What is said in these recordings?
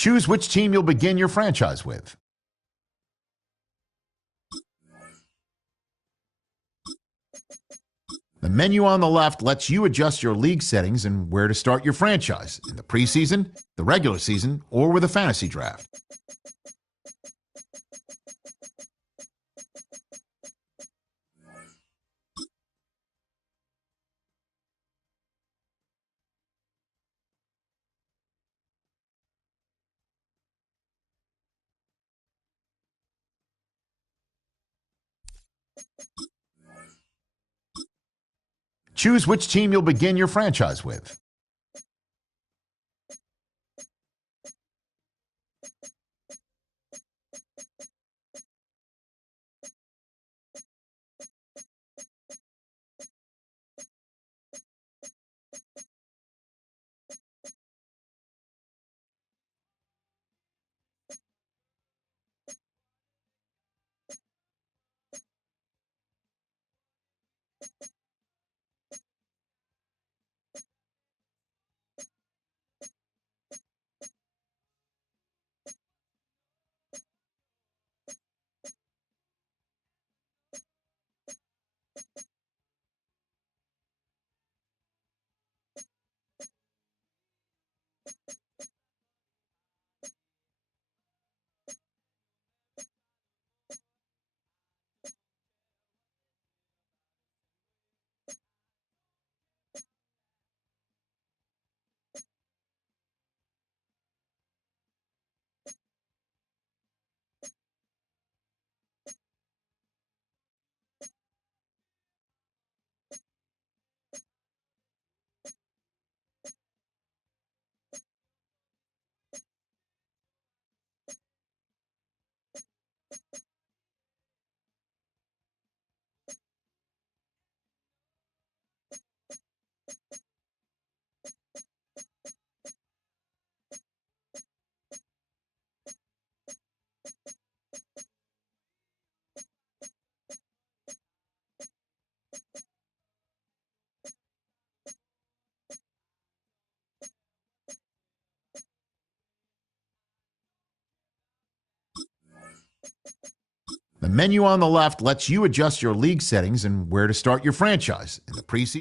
Choose which team you'll begin your franchise with. The menu on the left lets you adjust your league settings and where to start your franchise in the preseason, the regular season, or with a fantasy draft. Choose which team you'll begin your franchise with. The menu on the left lets you adjust your league settings and where to start your franchise in the preseason.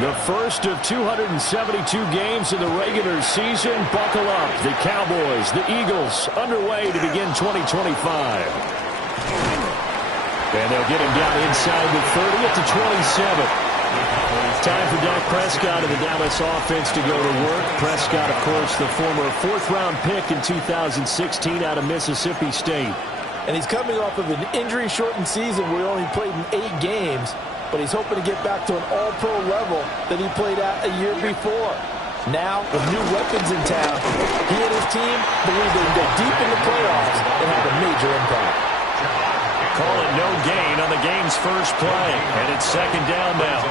The first of 272 games in the regular season. Buckle up. The Cowboys, the Eagles, underway to begin 2025. And they'll get him down inside the 30 at the 27. Time for Dak Prescott of the Dallas offense to go to work. Prescott, of course, the former fourth-round pick in 2016 out of Mississippi State. And he's coming off of an injury-shortened season where he only played in 8 games, but he's hoping to get back to an all-pro level that he played at a year before. Now, with new weapons in town, he and his team believe they can go deep in the playoffs and have a major impact. Call it no gain on the game's first play, and it's second down now.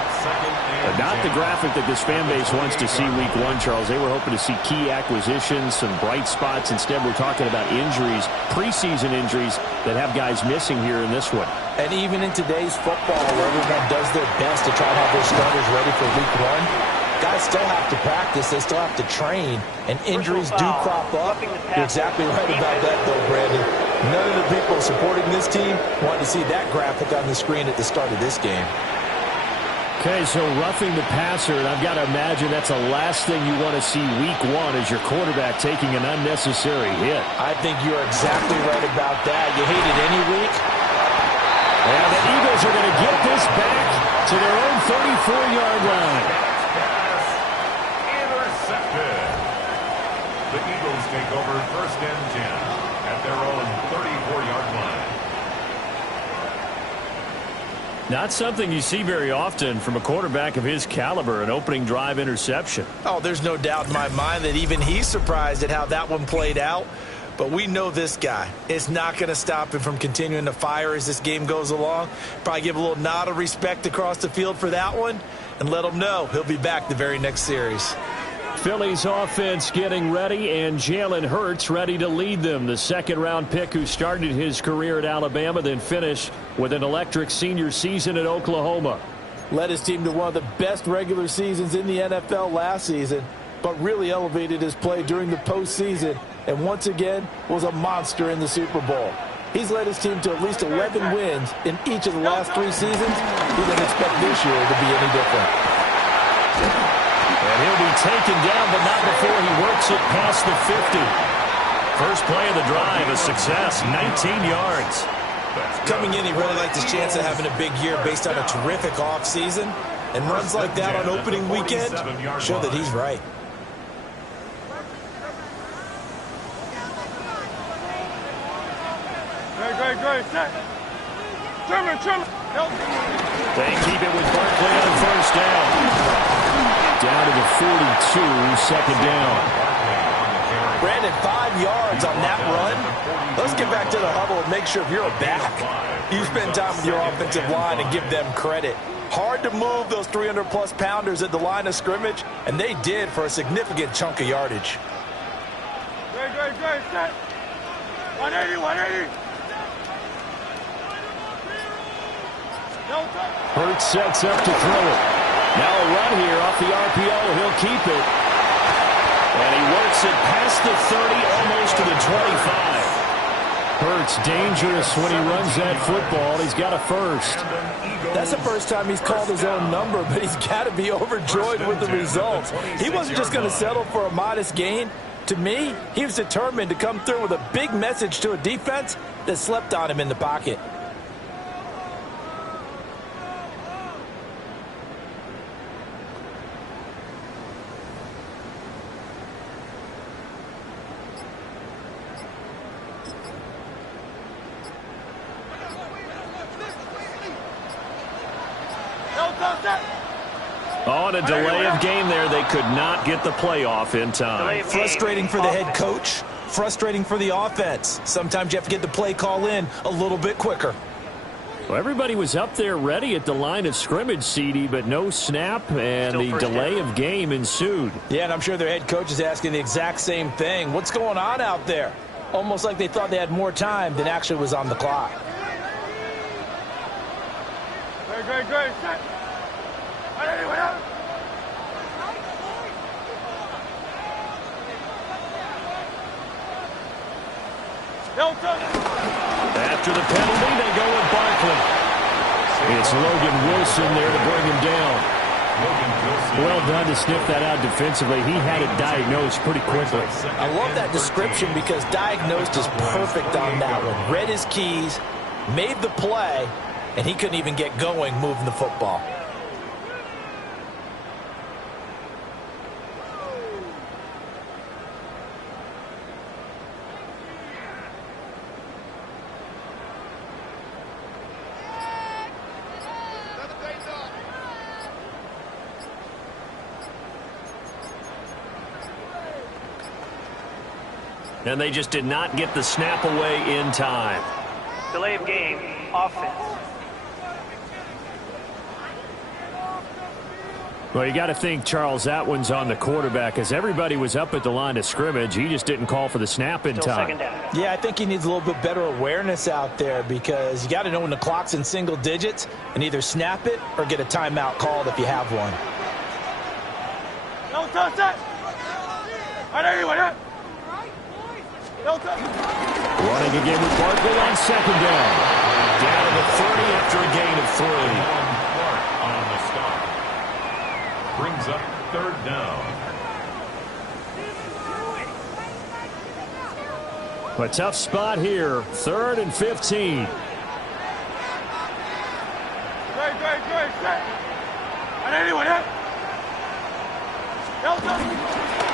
But not the graphic that this fan base wants to see week 1, Charles. They were hoping to see key acquisitions, some bright spots. Instead, we're talking about injuries, preseason injuries that have guys missing here in this one. And even in today's football, where everyone does their best to try to have their starters ready for week 1, guys still have to practice. They still have to train, and injuries do crop up. You're exactly right about that, though, Brandon. None of the people supporting this team want to see that graphic on the screen at the start of this game. Okay, so roughing the passer, and I've got to imagine that's the last thing you want to see week 1 as your quarterback taking an unnecessary hit. I think you're exactly right about that. You hate it any week. And the Eagles are going to get this back to their own 34-yard line. Intercepted. The Eagles take over first and 10 at their own 34-yard line. Not something you see very often from a quarterback of his caliber, an opening drive interception. Oh, there's no doubt in my mind that even he's surprised at how that one played out. But we know this guy. It's not going to stop him from continuing to fire as this game goes along. Probably give a little nod of respect across the field for that one and let him know he'll be back the very next series. Philly's offense getting ready, and Jalen Hurts ready to lead them. The second-round pick who started his career at Alabama, then finished with an electric senior season at Oklahoma. Led his team to one of the best regular seasons in the NFL last season, but really elevated his play during the postseason, and once again was a monster in the Super Bowl. He's led his team to at least 11 wins in each of the last 3 seasons. He doesn't expect this year to be any different. And he'll be taken down, but not before he works it past the 50. First play of the drive, a success, 19 yards. Coming in, he really liked his chance of having a big year based on a terrific offseason. And runs like that on opening weekend show that he's right. Great. Trimmer. They keep it with Barkley on first down. Down to the 42, second down. Brandon, 5 yards on that run. Let's get back to the huddle and make sure if you're a back, you spend time with your offensive line and give them credit. Hard to move those 300-plus pounders at the line of scrimmage, and they did for a significant chunk of yardage. Great. Set. 180. Hurts sets up to throw it. Now a run here off the RPO. He'll keep it. And he works it past the 30, almost to the 25. Hurts dangerous when he runs that football. He's got a first. That's the first time he's called his own number, but he's got to be overjoyed with the results. He wasn't just going to settle for a modest gain. To me, he was determined to come through with a big message to a defense that slept on him in the pocket. On a delay of game there, they could not get the playoff in time. Frustrating for the head coach, frustrating for the offense. Sometimes you have to get the play call in a little bit quicker. Well, everybody was up there ready at the line of scrimmage, CD, but no snap, and the delay of game ensued. Yeah, and I'm sure their head coach is asking the exact same thing. What's going on out there? Almost like they thought they had more time than actually was on the clock. Great. Set. After the penalty, they go with Barkley. It's Logan Wilson there to bring him down. Well done to sniff that out defensively. He had it diagnosed pretty quickly. I love that description because diagnosed is perfect on that one. Read his keys, made the play, and he couldn't even get going moving the football. And they just did not get the snap away in time. Delay of game, offense. Well, you got to think, Charles, that one's on the quarterback. As everybody was up at the line of scrimmage, he just didn't call for the snap in time. Yeah, I think he needs a little bit better awareness out there because you got to know when the clock's in single digits and either snap it or get a timeout called if you have one. No touch that. Running again with Barkley on second down. Down to the 30 after a gain of 3. Clark on the stop. Brings up third down. A tough spot here. 3rd and 15. Great. Set.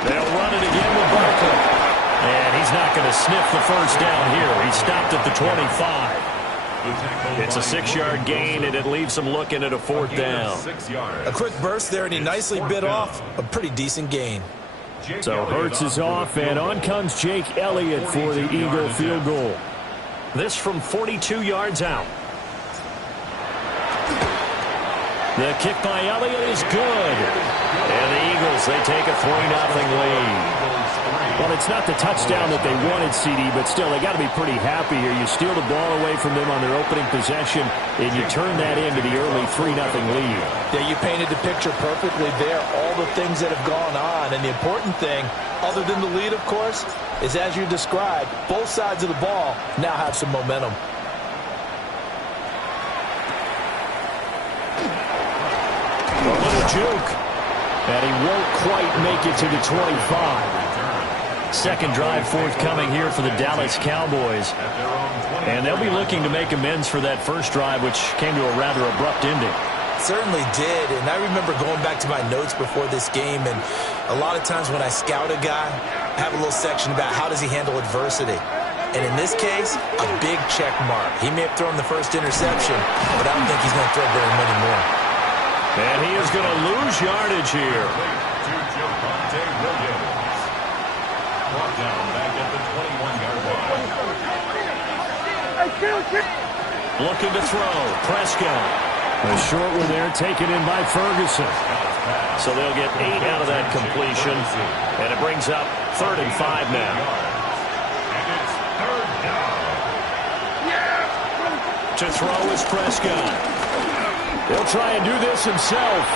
They'll run it again with Barkley. And he's not going to sniff the first down here. He stopped at the 25. It's a 6-yard gain, and it leaves him looking at a 4th down. A quick burst there, and he nicely bit off a pretty decent gain. So Hurts is off, and on comes Jake Elliott for the Eagle field goal. This from 42 yards out. The kick by Elliott is good. And the Eagles, they take a 3-0 lead. Well, it's not the touchdown that they wanted, CD, but still, they got to be pretty happy here. You steal the ball away from them on their opening possession, and you turn that into the early 3-0 lead. Yeah, you painted the picture perfectly there, all the things that have gone on. And the important thing, other than the lead, of course, is as you described, both sides of the ball now have some momentum. A little juke, and he won't quite make it to the 25. Second drive forthcoming here for the Dallas Cowboys. And they'll be looking to make amends for that first drive, which came to a rather abrupt ending. Certainly did, and I remember going back to my notes before this game, and a lot of times when I scout a guy, I have a little section about how does he handle adversity. And in this case, a big check mark. He may have thrown the first interception, but I don't think he's going to throw very many more. And he is going to lose yardage here. Brought down back at the 21-yard line. Looking to throw. Prescott. A short one there taken in by Ferguson. So they'll get 8 out of that completion. And it brings up 3rd and 5 now. And it's third down. To throw is Prescott. He'll try and do this himself.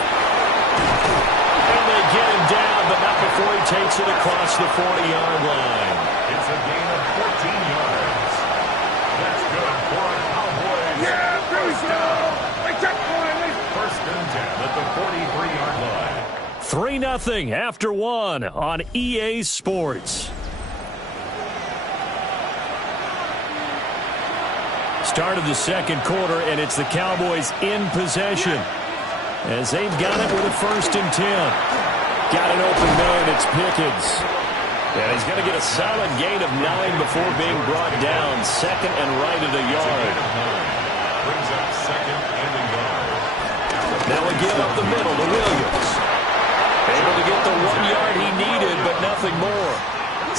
And they get him down, but not before he takes it across the 40-yard line. It's a gain of 14 yards. That's good for a Cowboys. Yeah, first down. First and 10 at the 43-yard line. 3-0 after 1 on EA Sports. Start of the second quarter, and it's the Cowboys in possession as they've got it with a 1st and 10. Got an open man, it's Pickens. And he's going to get a solid gain of 9 before being brought down. 2nd and right of the yard. Brings up 2nd and a yard. Now again up the middle to Williams. Able to get the 1 yard he needed, but nothing more.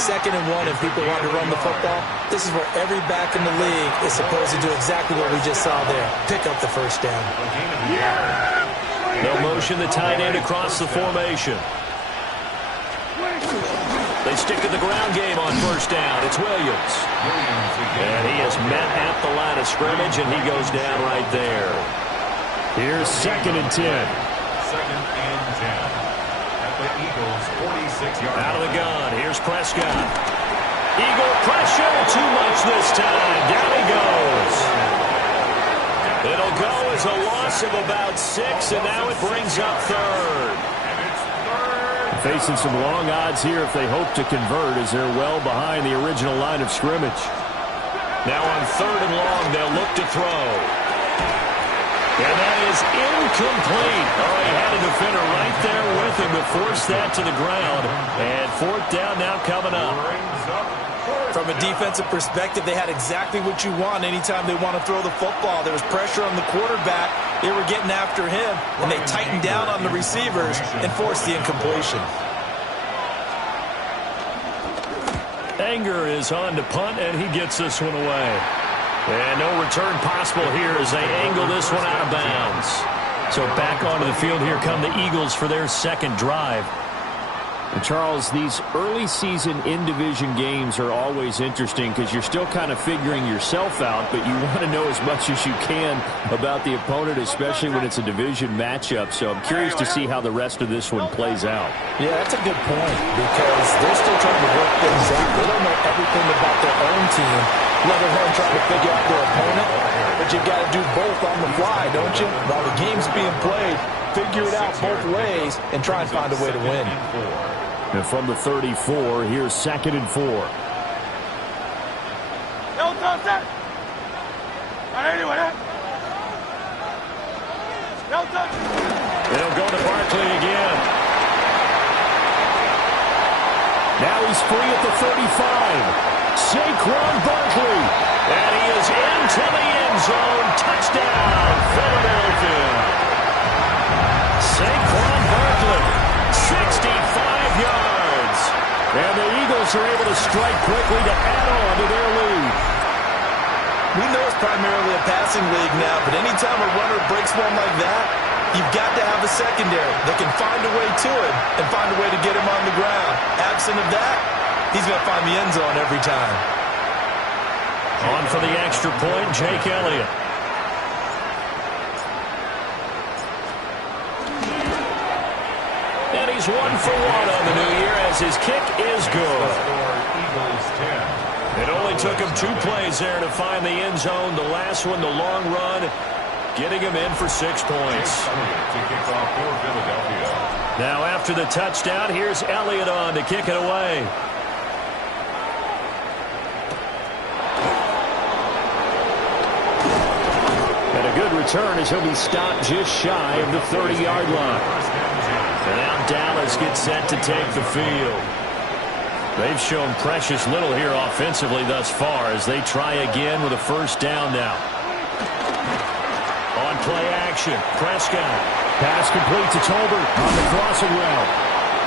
2nd and 1, and people want to run the football. This is where every back in the league is supposed to do exactly what we just saw there. Pick up the first down. They'll motion the tight end across the formation. They stick to the ground game on 1st down. It's Williams. And he is met at the line of scrimmage, and he goes down right there. Here's 2nd and 10. 2nd and 10. At the Eagles' 46-yard line. Out of the gun. Here's Prescott. Eagle pressure. Too much this time. Down he goes. It'll go as a loss of about 6, and now it brings up third. Facing some long odds here if they hope to convert, as they're well behind the original line of scrimmage. Now on 3rd and long, they'll look to throw. And that is incomplete. Oh, he had a defender right there with him to force that to the ground. And 4th down now coming up. From a defensive perspective, they had exactly what you want anytime they want to throw the football. There was pressure on the quarterback. They were getting after him, and they tightened down on the receivers and forced the incompletion. Anger is on to punt, and he gets this one away. And no return possible here as they angle this one out of bounds. So back onto the field here come the Eagles for their second drive. And Charles, these early season in-division games are always interesting because you're still kind of figuring yourself out, but you want to know as much as you can about the opponent, especially when it's a division matchup. So I'm curious to see how the rest of this one plays out. Yeah, that's a good point because they're still trying to work things out. They don't know everything about their own team, let alone trying to figure out their opponent. But you got to do both on the fly, don't you? While the game's being played, figure it out both ways and try and find a way to win. And from the 34, here's 2nd and 4. No touch it. Anyway, no touch. They'll go to Barkley again. Now he's free at the 35. Saquon Barkley. And he is into the end zone. Touchdown, Philadelphia. Saquon Barkley. 65 yards. And the Eagles are able to strike quickly to add on to their lead. We know it's primarily a passing league now, but anytime a runner breaks one like that, you've got to have a secondary that can find a way to it and find a way to get him on the ground. Absent of that, he's going to find the end zone every time. On for the extra point, Jake Elliott. And he's 1 for 1 on the new year as his kick is good. It only took him 2 plays there to find the end zone. The last one, the long run, getting him in for 6 points. Now after the touchdown, here's Elliott on to kick it away. And a good return as he'll be stopped just shy of the 30-yard line. And now Dallas gets set to take the field. They've shown precious little here offensively thus far as they try again with a 1st down now. On play action, Prescott. Pass complete to Tolbert on the crossing route.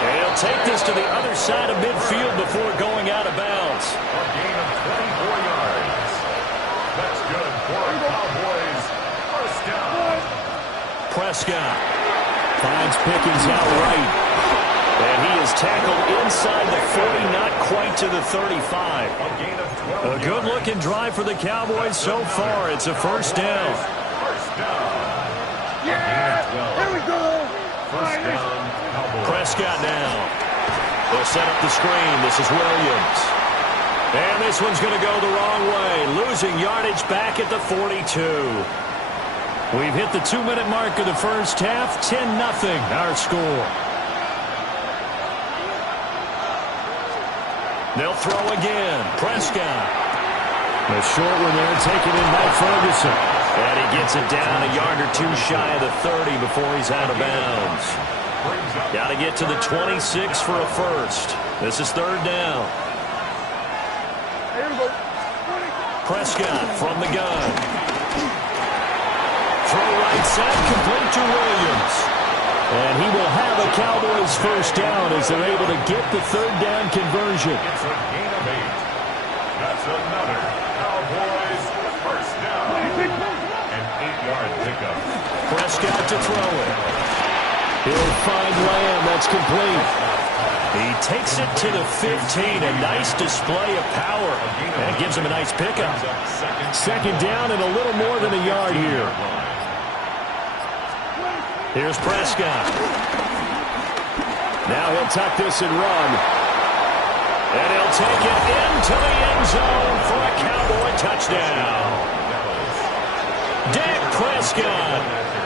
And he'll take this to the other side of midfield before going out of bounds. A gain of 24 yards. That's good for our Cowboys. 1st down. Prescott finds Pickens out right. And he is tackled inside the 40, not quite to the 35. A gain of 12 A good-looking drive for the Cowboys so far. It's a 1st down. 1st down. Yeah, here we go. 1st down, Cowboys. Prescott now. They'll set up the screen. This is Williams. And this one's going to go the wrong way. Losing yardage back at the 42. We've hit the 2-minute mark of the first half. 10-0 our score. They'll throw again. Prescott. The short one there taken in by Ferguson. And he gets it down a yard or 2 shy of the 30 before he's out of bounds. Got to get to the 26 for a 1st. This is 3rd down. Here we go. Prescott from the gun. Throw right side, complete to Williams. And he will have a Cowboys 1st down as they're able to get the 3rd down conversion. It's a gain of 8. That's another Cowboys 1st down. An 8-yard pickup. Prescott to throw it. He'll find Lamb. That's complete. He takes it to the 15. A nice display of power. And it gives him a nice pickup. 2nd down and a little more than a yard here. Here's Prescott. Now he'll tuck this and run. And he'll take it into the end zone for a Cowboy touchdown. Dak Prescott,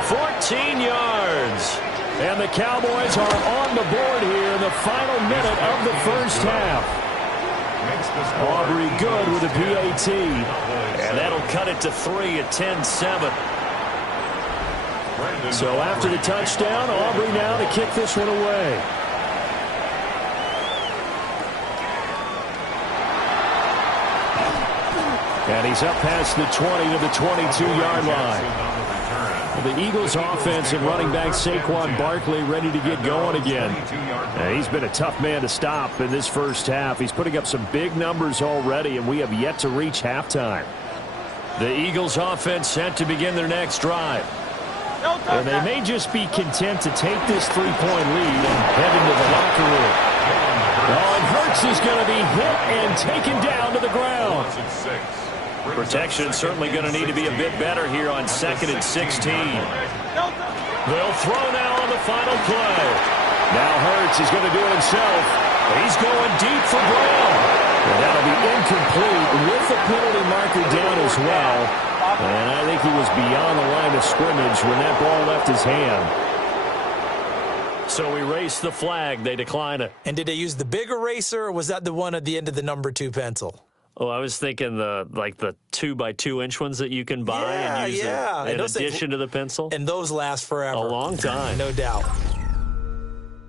14 yards. And the Cowboys are on the board here in the final minute of the first half. Aubrey good with a PAT. And that'll cut it to 3 at 10-7. So after the touchdown, Aubrey now to kick this one away. And he's up past the 20 to the 22-yard line. The Eagles offense and running back Saquon Barkley ready to get going again. He's been a tough man to stop in this first half. He's putting up some big numbers already, and we have yet to reach halftime. The Eagles offense set to begin their next drive. And they may just be content to take this three-point lead and head into the locker room. Oh, and Hurts is going to be hit and taken down to the ground. Protection certainly going to need to be a bit better here on 2nd and 16. They'll throw now on the final play. Now Hurts is going to do it himself. He's going deep for Brown. And that'll be incomplete with the penalty marker down as well. And I think he was beyond the line of scrimmage when that ball left his hand. So erase the flag. They decline it. And did they use the big eraser, or was that the one at the end of the number 2 pencil? Oh, I was thinking the 2x2-inch ones that you can buy and use in addition to the pencil. And those last forever. A long time. No doubt.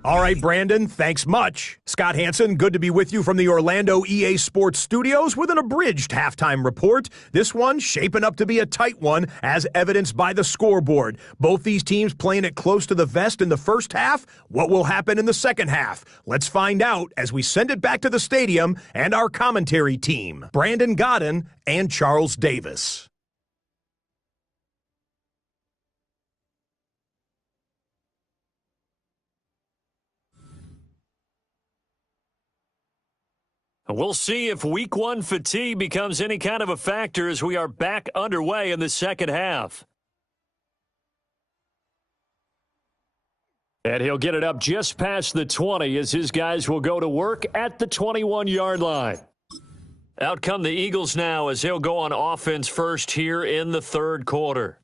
All right, Brandon, thanks much. Scott Hansen, good to be with you from the Orlando EA Sports Studios with an abridged halftime report. This one shaping up to be a tight one, as evidenced by the scoreboard. Both these teams playing it close to the vest in the first half. What will happen in the second half? Let's find out as we send it back to the stadium and our commentary team, Brandon Godden and Charles Davis. We'll see if week 1 fatigue becomes any kind of a factor as we are back underway in the second half. And he'll get it up just past the 20 as his guys will go to work at the 21-yard line. Out come the Eagles now as they'll go on offense first here in the third quarter.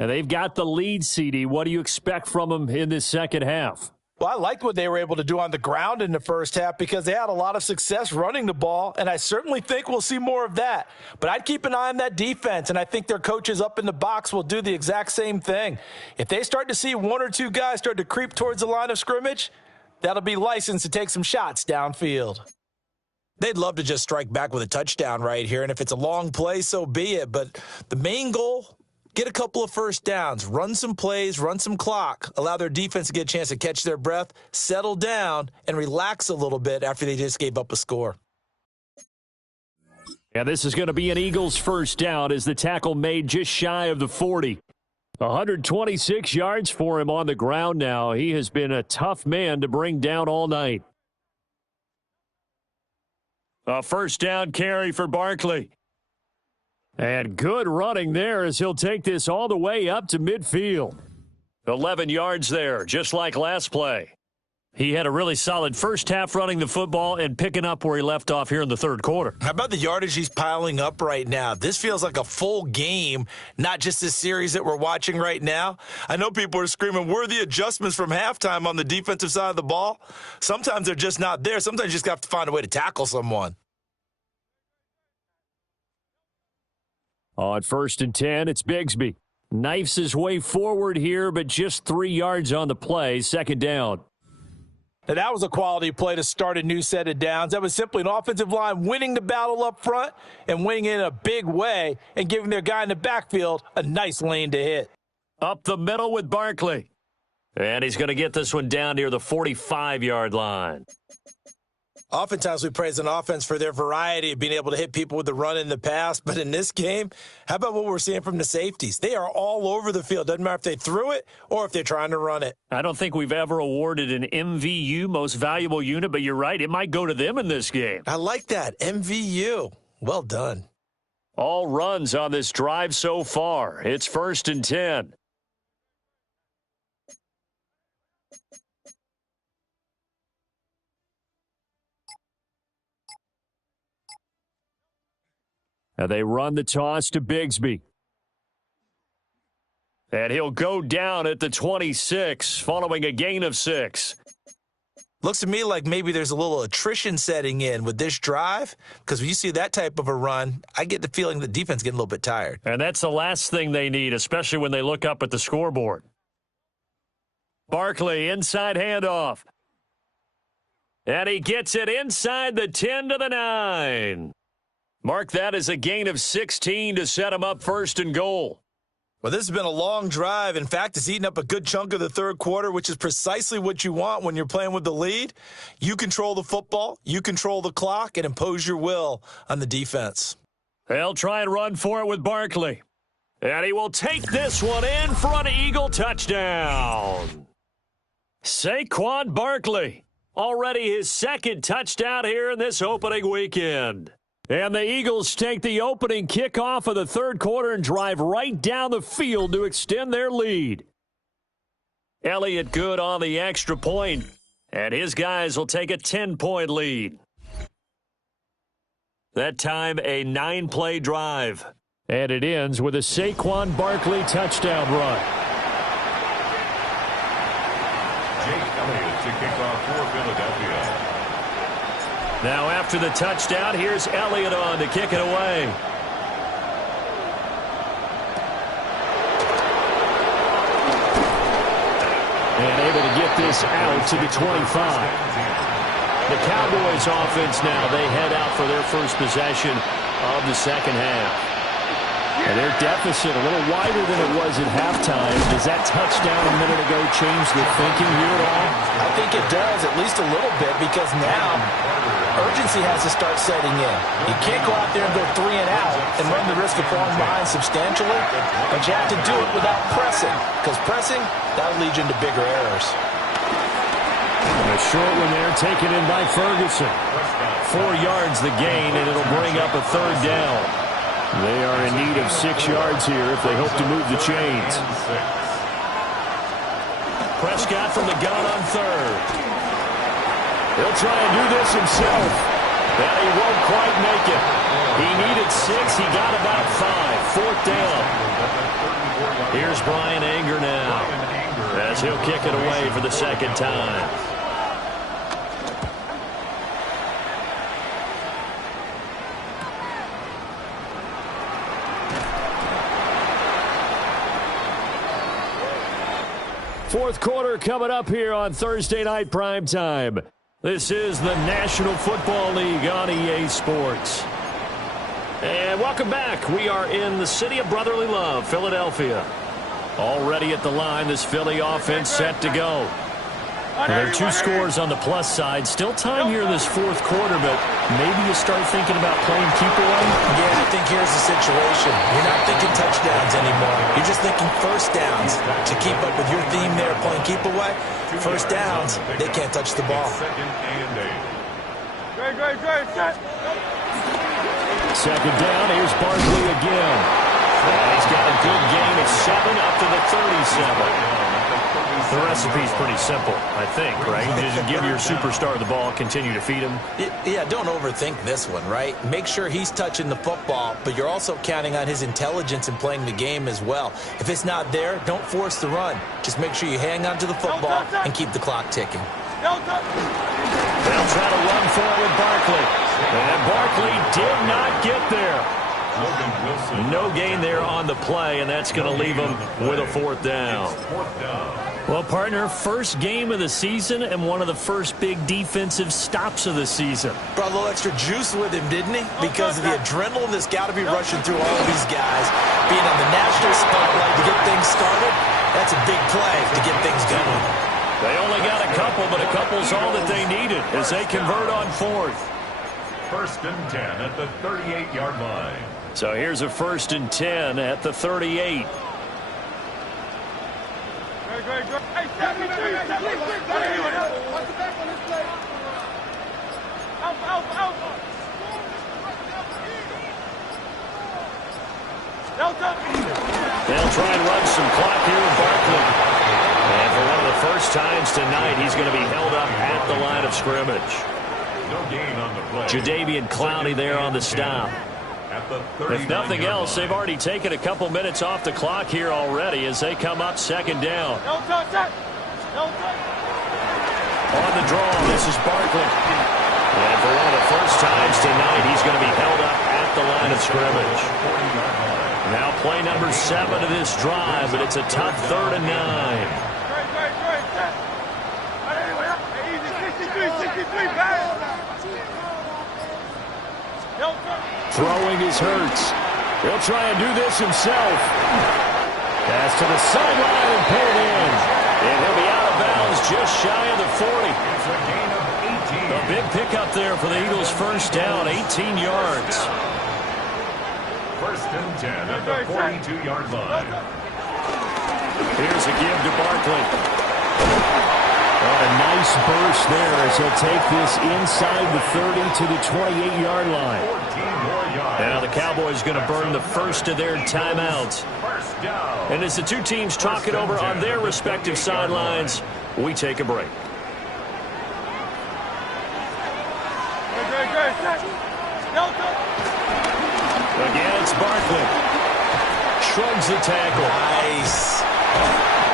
And they've got the lead, CD. What do you expect from them in this second half? Well, I liked what they were able to do on the ground in the first half because they had a lot of success running the ball, and I certainly think we'll see more of that. But I'd keep an eye on that defense, and I think their coaches up in the box will do the exact same thing. If they start to see 1 or 2 guys start to creep towards the line of scrimmage, that'll be licensed to take some shots downfield. They'd love to just strike back with a touchdown right here, and if it's a long play, so be it. But the main goal, get a couple of first downs, run some plays, run some clock, allow their defense to get a chance to catch their breath, settle down, and relax a little bit after they just gave up a score. Yeah, this is going to be an Eagles first down as the tackle made just shy of the 40. 126 yards for him on the ground now. He has been a tough man to bring down all night. A first down carry for Barkley. And good running there as he'll take this all the way up to midfield. 11 yards there, just like last play. He had a really solid first half running the football and picking up where he left off here in the third quarter. How about the yardage he's piling up right now? This feels like a full game, not just this series that we're watching right now. I know people are screaming, where are the adjustments from halftime on the defensive side of the ball? Sometimes they're just not there. Sometimes you just have to find a way to tackle someone. On 1st and 10, it's Bigsby. Knifes his way forward here, but just 3 yards on the play. Second down. Now, that was a quality play to start a new set of downs. That was simply an offensive line winning the battle up front and winning it in a big way and giving their guy in the backfield a nice lane to hit. Up the middle with Barkley. And he's going to get this one down near the 45-yard line. Oftentimes we praise an offense for their variety of being able to hit people with the run in the pass. But in this game, how about what we're seeing from the safeties? They are all over the field. Doesn't matter if they threw it or if they're trying to run it. I don't think we've ever awarded an MVU, most valuable unit, but you're right. It might go to them in this game. I like that. MVU. Well done. All runs on this drive so far. It's 1st and 10. And they run the toss to Bigsby. And he'll go down at the 26 following a gain of 6. Looks to me like maybe there's a little attrition setting in with this drive, because when you see that type of a run, I get the feeling the defense getting a little bit tired. And that's the last thing they need, especially when they look up at the scoreboard. Barkley, inside handoff. And he gets it inside the 10 to the 9. Mark that as a gain of 16 to set him up 1st and goal. Well, this has been a long drive. In fact, it's eaten up a good chunk of the third quarter, which is precisely what you want when you're playing with the lead. You control the football, you control the clock, and impose your will on the defense. They'll try and run for it with Barkley. And he will take this one in for an Eagle touchdown. Saquon Barkley, already his 2nd touchdown here in this opening weekend. And the Eagles take the opening kickoff of the third quarter and drive right down the field to extend their lead. Elliott good on the extra point, and his guys will take a 10-point lead. That time, a 9-play drive. And it ends with a Saquon Barkley touchdown run. Jake Elliott to kick off for Philadelphia. Now after the touchdown, here's Elliott on to kick it away. And able to get this out to the 25. The Cowboys offense now, they head out for their first possession of the second half. And their deficit a little wider than it was at halftime. Does that touchdown a minute ago change the thinking here at all? I think it does, at least a little bit, because now urgency has to start setting in. You can't go out there and go 3 and out and run the risk of falling behind substantially, but you have to do it without pressing, because pressing, that'll lead you into bigger errors. And a short one there taken in by Ferguson. 4 yards the gain, and it'll bring up a 3rd down. They are in need of 6 yards here if they hope to move the chains. Prescott from the gun on 3rd. He'll try and do this himself. And he won't quite make it. He needed 6. He got about 5. 4th down. Here's Bryan Anger now, as he'll kick it away for the 2nd time. Fourth quarter coming up here on Thursday Night Primetime. This is the National Football League on EA Sports. And welcome back. We are in the city of brotherly love, Philadelphia. Already at the line, this Philly offense set to go. There are 2 scores on the plus side. Still time here in this fourth quarter, but maybe you start thinking about playing keep away? Yeah, I think here's the situation. You're not thinking touchdowns anymore. You're just thinking first downs. To keep up with your theme there, playing keep away, first downs, they can't touch the ball. Second down, here's Barkley again. And he's got a good gain of 7 up to the 37. The recipe's pretty simple, I think, right? You just give your superstar the ball, continue to feed him. Yeah, don't overthink this one, right? Make sure he's touching the football, but you're also counting on his intelligence in playing the game as well. If it's not there, don't force the run. Just make sure you hang on to the football and keep the clock ticking. They'll try to run for it with Barkley. And Barkley did not get there. No gain there on the play, and that's going to leave him with a 4th down. Well, partner, first game of the season and one of the first big defensive stops of the season. Brought a little extra juice with him, didn't he? Because of the adrenaline that's got to be rushing through all of these guys. Being on the national spotlight to get things started, that's a big play to get things going. They only got a couple, but a couple's all that they needed as they convert on 4th. 1st and 10 at the 38-yard line. So here's a 1st and 10 at the 38. They'll try and run some clock here with Barkley. And for one of the first times tonight, he's going to be held up at the line of scrimmage. No gain on the play. Jadeveon Clowney there on the stop. at the 39-yard If nothing else, they've already taken a couple minutes off the clock here already as they come up second down. No touch that. No touch. On the draw, this is Barkley. And for one of the first times tonight, he's going to be held up at the line of scrimmage. Now play number 7 of this drive, but it's a tough 3rd and 9. Great, set. Right, anyway, easy, 63, pass. No touch. Throwing is Hurts. He'll try and do this himself. Pass to the sideline and pulled in. And he'll be out of bounds just shy of the 40. It's a gain of 18. A big pickup there for the Eagles' first down, 18 yards. First and 10 at the 42-yard line. Here's a give to Barkley. A nice burst there as he'll take this inside the 30 to the 28-yard line. 14 more yards. Now the Cowboys going to burn the first of their timeouts. First down. And as the two teams talk it over on their respective sidelines, we take a break. Great, set. No touch. Again, it's Barkley. Shrugs the tackle. Nice.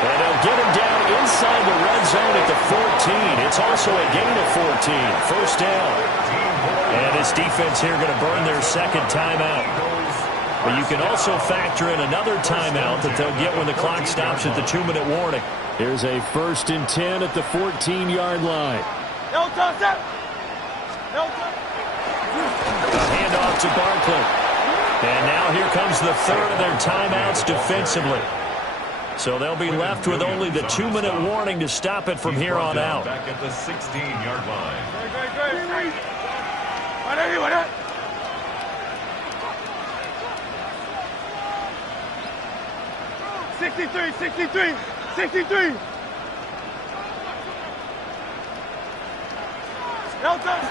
And they'll get him down inside the red zone at the 14. It's also a gain of 14. First down. And this defense here going to burn their second timeout. But you can also factor in another timeout that they'll get when the clock stops at the 2-minute warning. Here's a 1st and 10 at the 14-yard line. No touch that. No touch. A handoff to Barkley. And now here comes the 3rd of their timeouts defensively. So they'll be left with only the 2-minute warning to stop it from here on out. Back at the 16-yard line. Great. Right, anyway, 63. No touch.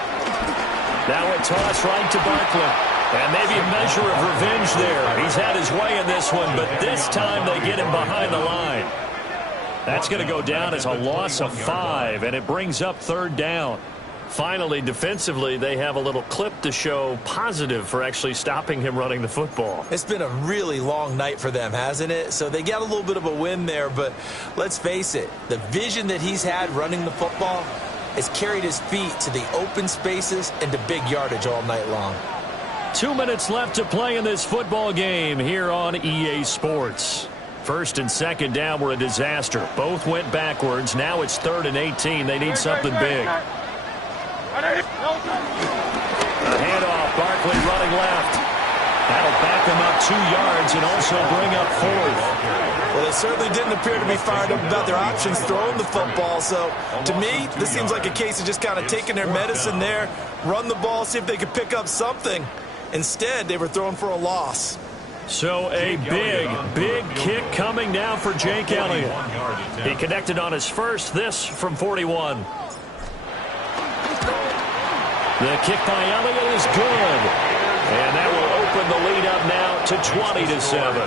Now a toss right to Barkley. And maybe a measure of revenge there. He's had his way in this one, but this time they get him behind the line. That's going to go down as a loss of 5, and it brings up 3rd down. Finally, defensively, they have a little clip to show positive for actually stopping him running the football. It's been a really long night for them, hasn't it? So they got a little bit of a win there, but let's face it, the vision that he's had running the football has carried his feet to the open spaces and to big yardage all night long. 2 minutes left to play in this football game here on EA Sports. 1st and 2nd down were a disaster. Both went backwards. Now it's 3rd and 18. They need something big. No touch. A handoff. Barkley running left. That'll back him up 2 yards and also bring up 4th. Well, they certainly didn't appear to be fired up about their options throwing the football. So, to me, this seems like a case of just kind of taking their medicine there, run the ball, see if they could pick up something. Instead, they were throwing for a loss. So a big kick coming now for Jake Elliott. He connected on his first, this from 41. The kick by Elliott is good. And that will open the lead up now to 20-7.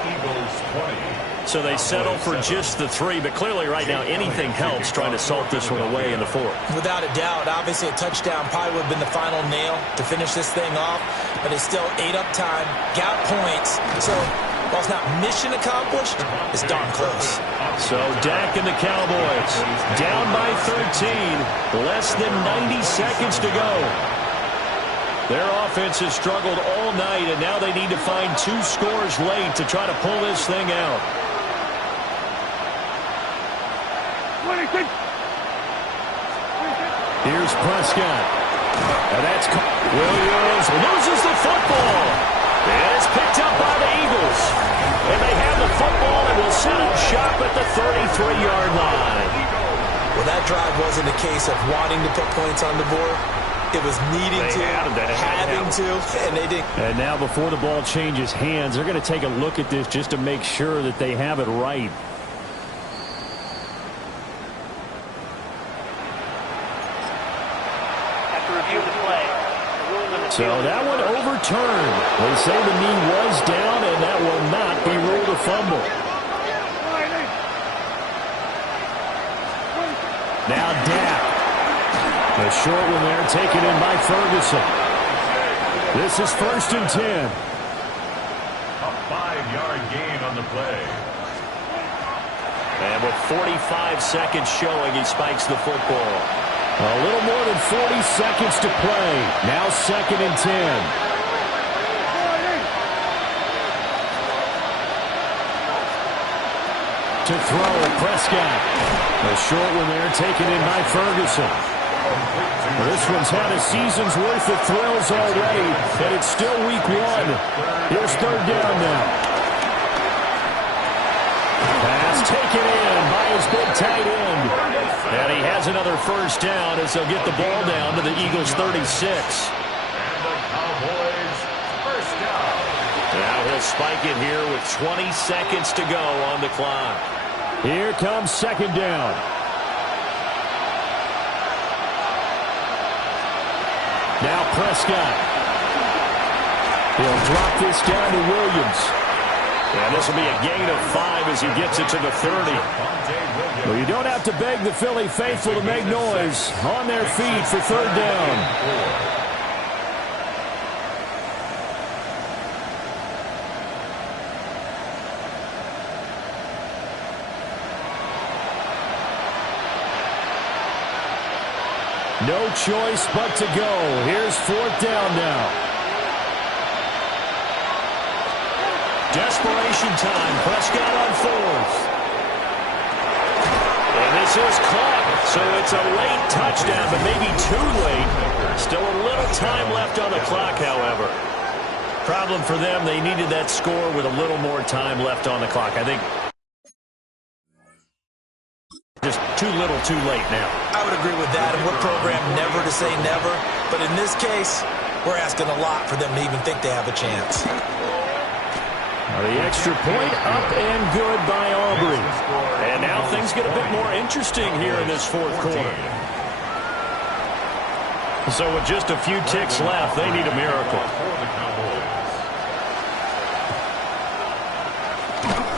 So they settle for just the 3, but clearly right now anything helps trying to salt this one away in the 4th. Without a doubt, obviously a touchdown probably would have been the final nail to finish this thing off, but it's still ate up time, got points, so while it's not mission accomplished, it's darn close. So Dak and the Cowboys down by 13, less than 90 seconds to go. Their offense has struggled all night, and now they need to find 2 scores late to try to pull this thing out. Here's Prescott. And that's Williams loses the football. And it's picked up by the Eagles. And they have the football and will set up shop at the 33-yard line. Well, that drive wasn't a case of wanting to put points on the board. It was needing to, having to, and they didn't. And now before the ball changes hands, they're going to take a look at this just to make sure that they have it right. So that one overturned. They say the knee was down, and that will not be ruled a fumble. Now Dak. A short one there taken in by Ferguson. This is 1st and 10. 5-yard gain on the play. And with 45 seconds showing, he spikes the football. A little more than 40 seconds to play. Now 2nd and 10. To throw, Prescott. A short one there taken in by Ferguson. This one's had a season's worth of thrills already, and it's still week 1. Here's 3rd down now. Pass taken in by his big tight end. And he has another 1st down as they'll get the ball down to the Eagles' 36. And the Cowboys' 1st down. Now he'll spike it here with 20 seconds to go on the clock. Here comes 2nd down. Now Prescott. He'll drop this down to Williams. And this will be a gain of 5 as he gets it to the 30. Well, you don't have to beg the Philly faithful to make noise. On their feet for 3rd down. No choice but to go. Here's 4th down now. Desperation time. Prescott on 4th. And this is caught. So it's a late touchdown, but maybe too late. Still a little time left on the clock, however. Problem for them, they needed that score with a little more time left on the clock. I think just too little too late now. I would agree with that, and we're programmed never to say never. But in this case, we're asking a lot for them to even think they have a chance. The extra point up and good by Aubrey. And now things get a bit more interesting here in this 4th quarter. So with just a few ticks left, they need a miracle.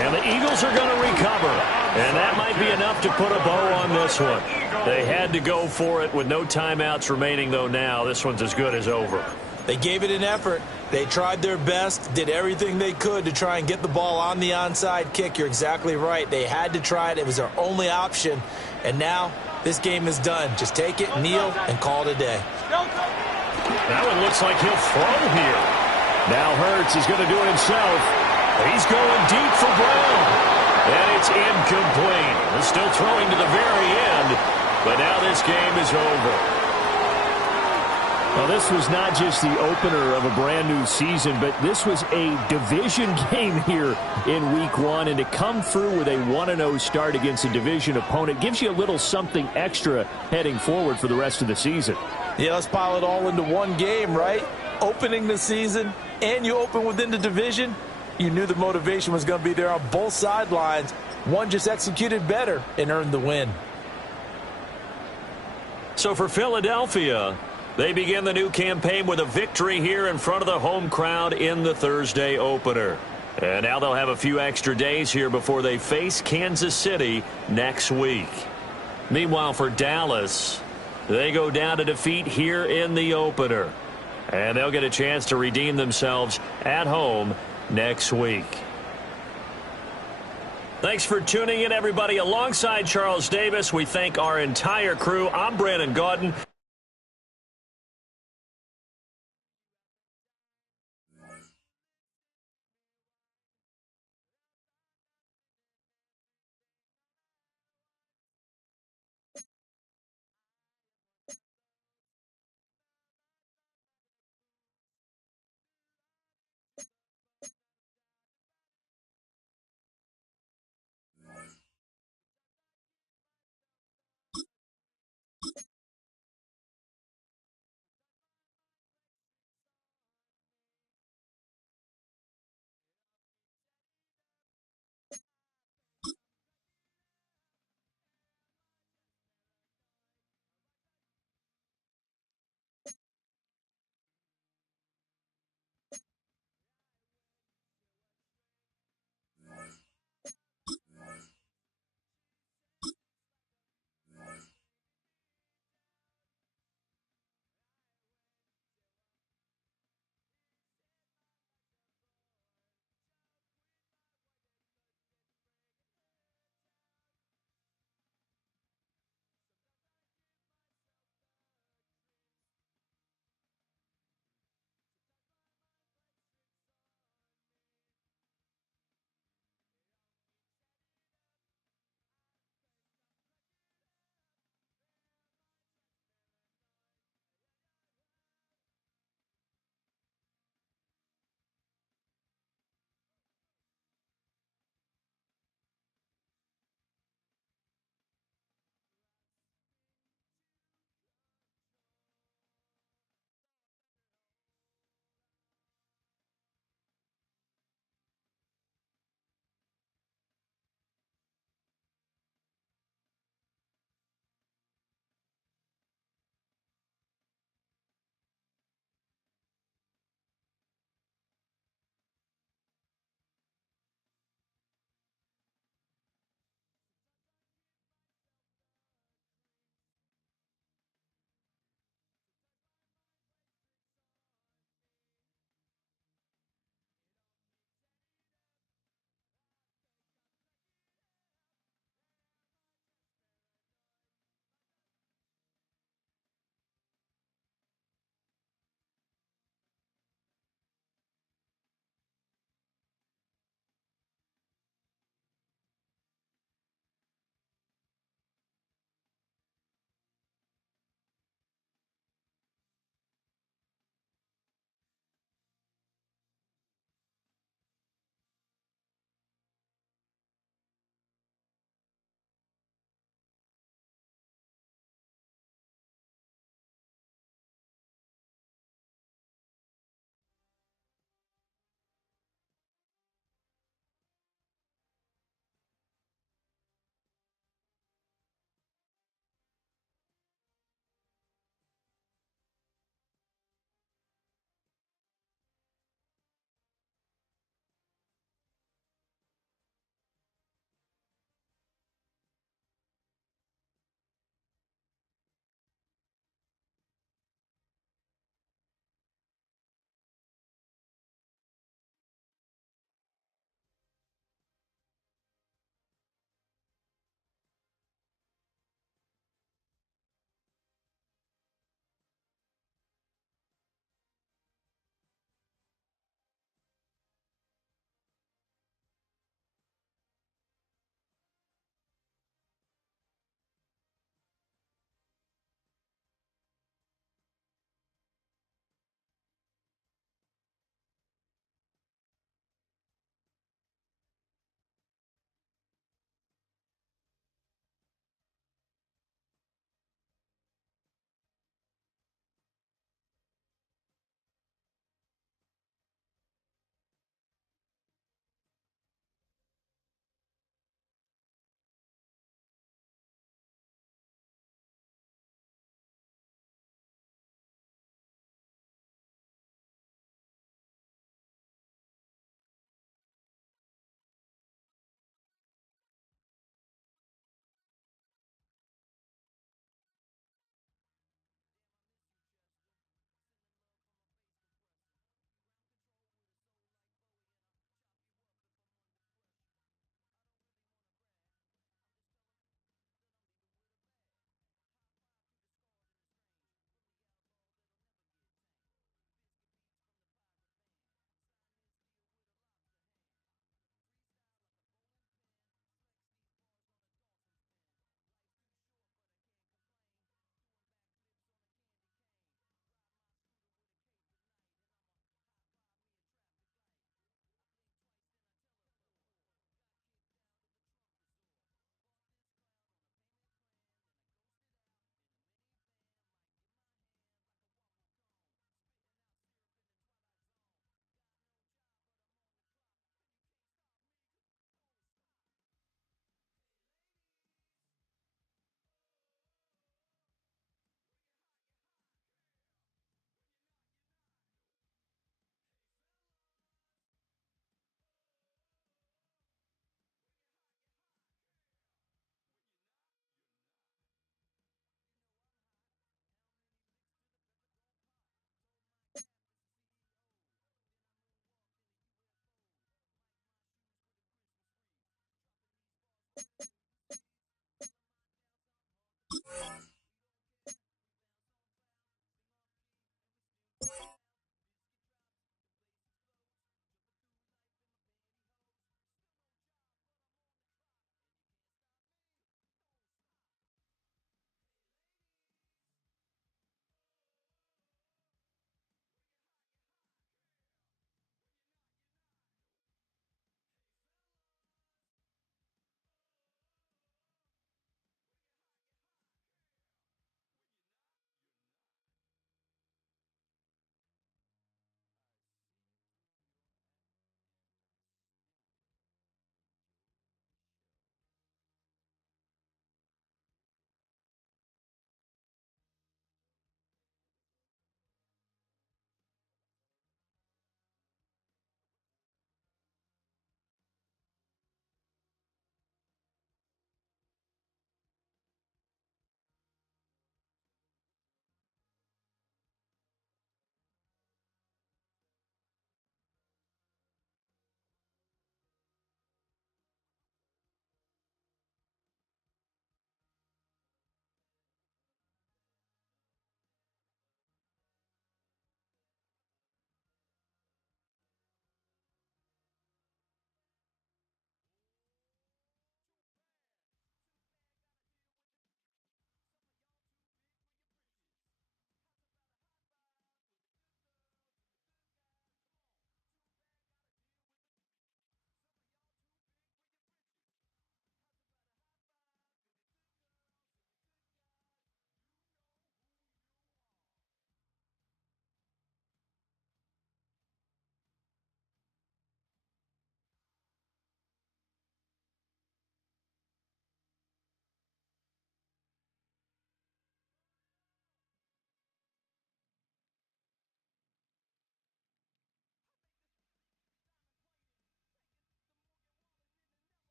And the Eagles are going to recover. And that might be enough to put a bow on this one. They had to go for it with no timeouts remaining, though now this one's as good as over. They gave it an effort. They tried their best, did everything they could to try and get the ball on the onside kick. You're exactly right. They had to try it. It was their only option. And now this game is done. Just take it, kneel, and call it a day. That one looks like he'll throw here. Now Hurts is going to do it himself. He's going deep for Brown. And it's incomplete. They're still throwing to the very end. But now this game is over. Well, this was not just the opener of a brand-new season, but this was a division game here in Week 1. And to come through with a 1-0 start against a division opponent gives you a little something extra heading forward for the rest of the season. Yeah, let's pile it all into one game, right? Opening the season, and you open within the division. You knew the motivation was going to be there on both sidelines. One just executed better and earned the win. So for Philadelphia, they begin the new campaign with a victory here in front of the home crowd in the Thursday opener. And now they'll have a few extra days here before they face Kansas City next week. Meanwhile, for Dallas, they go down to defeat here in the opener. And they'll get a chance to redeem themselves at home next week. Thanks for tuning in, everybody. Alongside Charles Davis, we thank our entire crew. I'm Brandon Gaudin.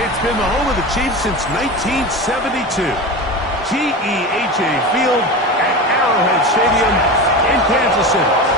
It's been the home of the Chiefs since 1972. GEHA Field at Arrowhead Stadium in Kansas City.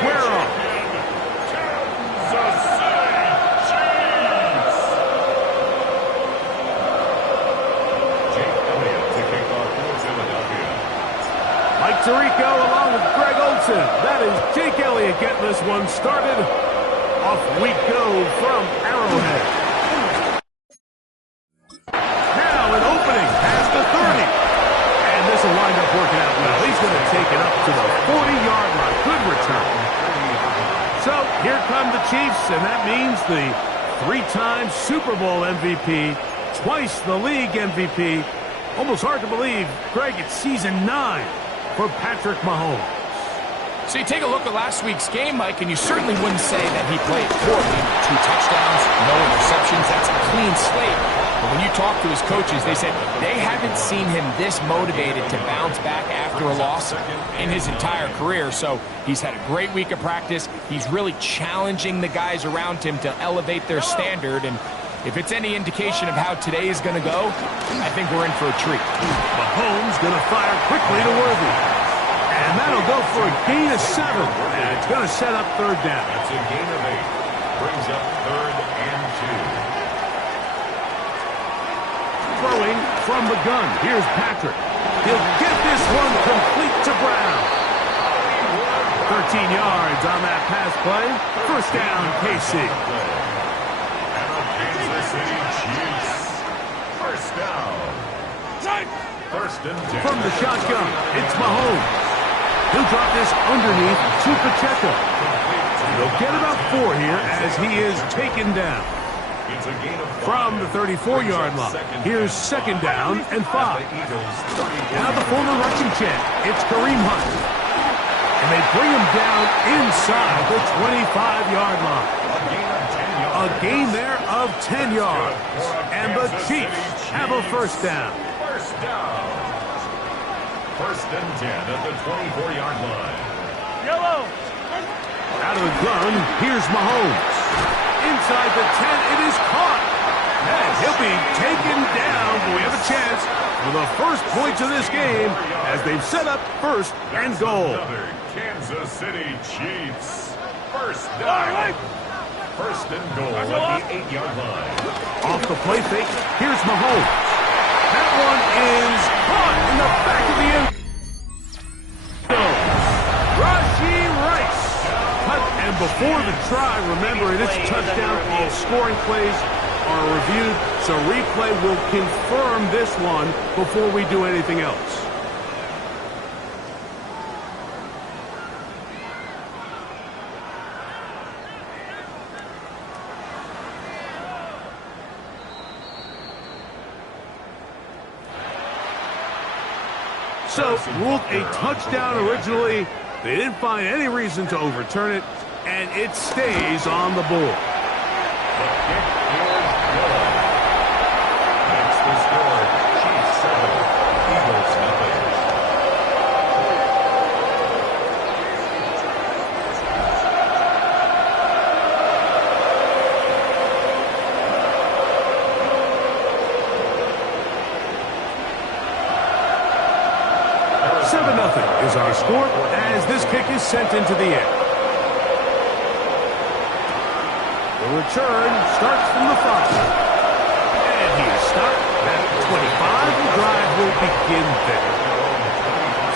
square off. Kansas City Chiefs. Jake Elliott to kick off for Philadelphia. Mike Tirico along with Greg Olsen. That is Jake Elliott getting this one started. Off we go from Arrowhead. Now an opening past the 30. And this will wind up working out well. He's going to take it up to the 40-yard line. Good return. So here come the Chiefs, and that means the 3-time Super Bowl MVP, twice the league MVP. Almost hard to believe, Greg, it's season 9 for Patrick Mahomes. So you take a look at last week's game, Mike, and you certainly wouldn't say that he played poorly. 2 touchdowns, no interceptions. That's a clean slate. But when you talk to his coaches, they said they haven't seen him this motivated to bounce back after a loss in his entire career. So he's had a great week of practice. He's really challenging the guys around him to elevate their standard. And if it's any indication of how today is going to go, I think we're in for a treat. Mahomes going to fire quickly to Worthy. And that'll go for a gain of 7. And it's going to set up 3rd down. That's a gain of 8. Brings up 3rd and 2. Throwing from the gun. Here's Patrick. He'll get this one complete to Brown. 13 yards on that pass play. 1st down, KC. And the Kansas City Chiefs. 1st down. 1st and 10. From the shotgun, it's Mahomes. He'll drop this underneath to Pacheco. They'll get about 4 here as he is taken down. It's a gain of 5. From the 34-yard line, here's 2nd down and 5. Now the former rushing champ, it's Kareem Hunt. And they bring him down inside the 25-yard line. A gain there of 10 yards. And the Chiefs have a 1st down. 1st down. 1st and 10 at the 24-yard line. Yellow. Out of the gun, here's Mahomes. Inside the 10, it is caught. And he'll be taken down, but we have a chance for the first points of this game as they've set up 1st and goal. Another Kansas City Chiefs. 1st down. 1st and goal at the 8-yard line. Off the play fake, here's Mahomes. That one is caught in the back of the end zone. Rashee Rice. And before the try, remember it is a touchdown. All scoring plays are reviewed, so replay will confirm this one before we do anything else. So, ruled a touchdown originally. They didn't find any reason to overturn it, and it stays on the board. The kick is good. That's the score. Chiefs 7, Eagles 0. Is our score as this kick is sent into the air. The return starts from the 5. And he is stopped at 25. The drive will begin there.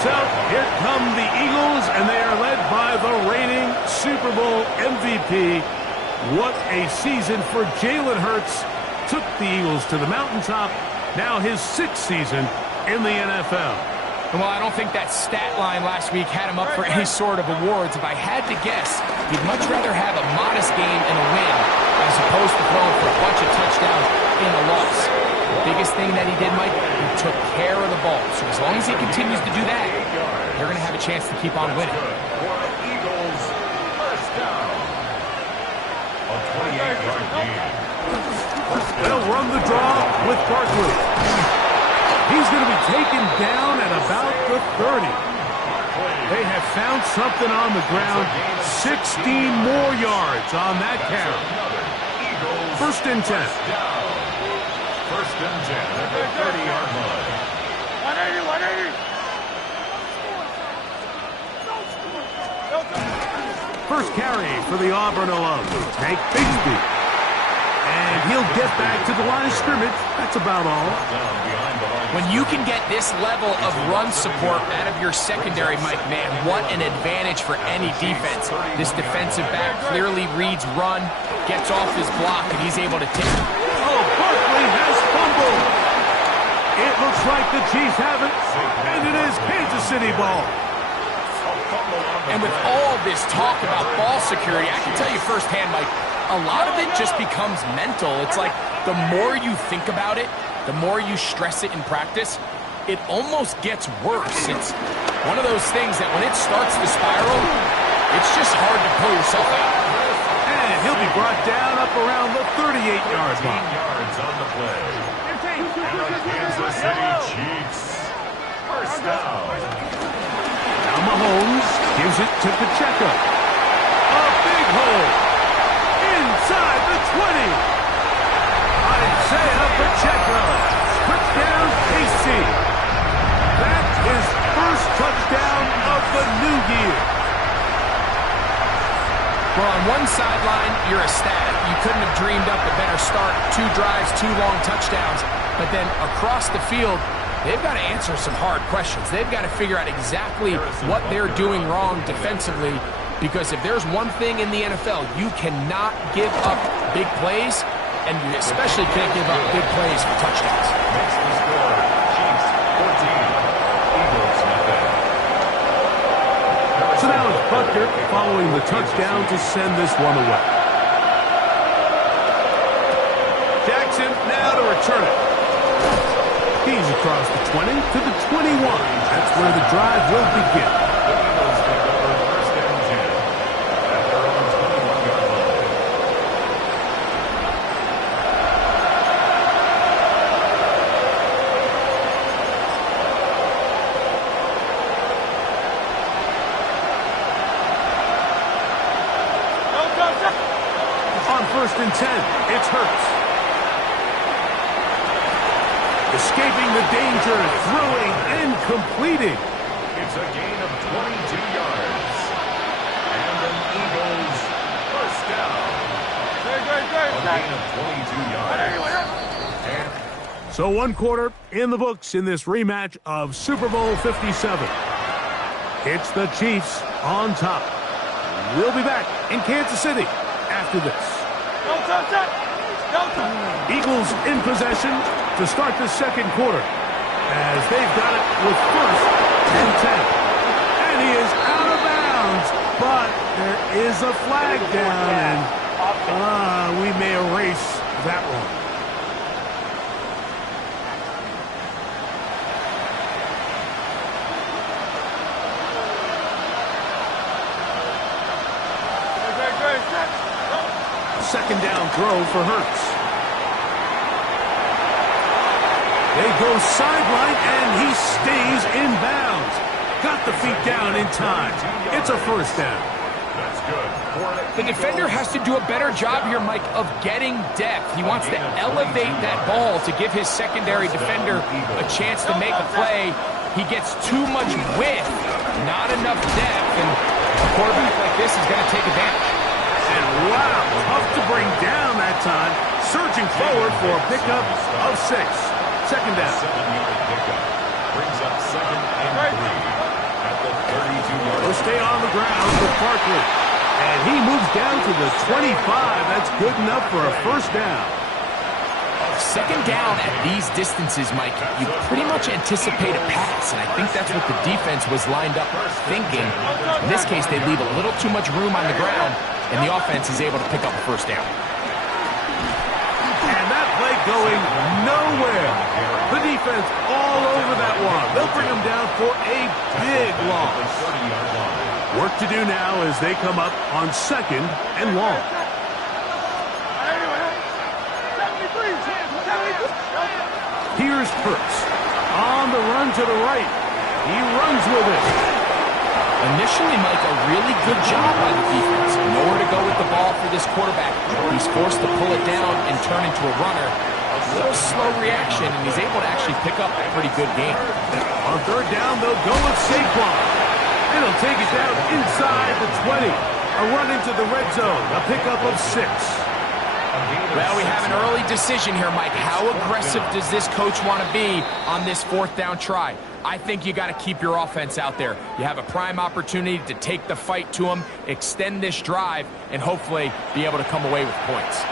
So here come the Eagles, and they are led by the reigning Super Bowl MVP. What a season for Jalen Hurts. Took the Eagles to the mountaintop. Now his 6th season in the NFL. Well, I don't think that stat line last week had him up for any sort of awards. If I had to guess, he'd much rather have a modest game and a win as opposed to throwing for a bunch of touchdowns in a loss. The biggest thing that he did, Mike, he took care of the ball. So as long as he continues to do that, they're going to have a chance to keep on winning. Eagles 1st down. A 28-yard gain. They'll run the draw with Barkley. He's going to be taken down at about the 30. They have found something on the ground. 16 more yards on that carry. 1st and 10. 1st and 10 at the 30-yard line. 180, 180. first carry for the Auburn alum, Tank Bigsby. And he'll get back to the line of scrimmage. That's about all. When you can get this level of run support out of your secondary, Mike, man, what an advantage for any defense. This defensive back clearly reads run, gets off his block, and he's able to take it. Oh, Barkley has fumbled. It looks like the Chiefs have it, and it is Kansas City ball. And with all this talk about ball security, I can tell you firsthand, Mike, a lot of it just becomes mental. It's like the more you think about it, the more you stress it in practice, it almost gets worse. It's one of those things that when it starts to spiral, it's just hard to pull yourself out. And he'll be brought down up around the 38-yard line. Yards on the play. And the Kansas City Chiefs. First down. Now Mahomes gives it to Pacheco. A big hole. Inside the 20. Isaiah Pacheco. Touchdown, KC. That's his first touchdown of the new year. Well, on one sideline, you're ecstatic. You couldn't have dreamed up a better start. 2 drives, 2 long touchdowns. But then across the field, they've got to answer some hard questions. They've got to figure out exactly what they're doing wrong defensively. Because if there's one thing in the NFL, you cannot give up big plays, and you especially can't give up big plays for touchdowns. Makes the score. Chiefs 14. Eagles nothing. So now it's Butker following the touchdown to send this one away. Jackson now to return it. He's across the 20 to the 21. That's where the drive will begin. The Eagles take over first and 10 at their own 21-yard line. On first and 10, it's Hurts. Escaping the danger, throwing and completing. It's a gain of 22 yards. And an Eagles first down. A gain of 22 yards. So 1 quarter in the books in this rematch of Super Bowl 57. It's the Chiefs on top. We'll be back in Kansas City after this. Eagles in possession to start the second quarter as they've got it with first and 10. And he is out of bounds, but there is a flag down, and we may erase that one. Second down throw for Hurts. They go sideline, and he stays in bounds. Got the feet down in time. It's a first down. That's good. The defender has to do a better job here, Mike, of getting depth. He wants to elevate that ball to give his secondary defender a chance to make a play. He gets too much width, not enough depth, and a quarterback like this is going to take advantage. And wow, tough to bring down that time. Surging forward for a pickup of 6. Second down. 7-yard pickup. Brings up second and 3 at the 32-yard line. He'll stay on the ground with Barkley. And he moves down to the 25. That's good enough for a first down. Second down at these distances, Mike, you pretty much anticipate a pass, and I think that's what the defense was lined up thinking. In this case, they leave a little too much room on the ground, and the offense is able to pick up a first down. And that play going nowhere. The defense all over that one. They'll bring him down for a big loss. Work to do now as they come up on second and long. Here's Hurts on the run to the right. He runs with it. Initially, Mike, a really good job by the defense. Nowhere to go with the ball for this quarterback. He's forced to pull it down and turn into a runner. A little slow reaction, and he's able to actually pick up a pretty good game. On third down, they'll go with Saquon. And he'll take it down inside the 20. A run into the red zone. A pickup of 6. Well, we have an early decision here, Mike. How aggressive does this coach want to be on this 4th down try? I think you got to keep your offense out there. You have a prime opportunity to take the fight to them, extend this drive, and hopefully be able to come away with points.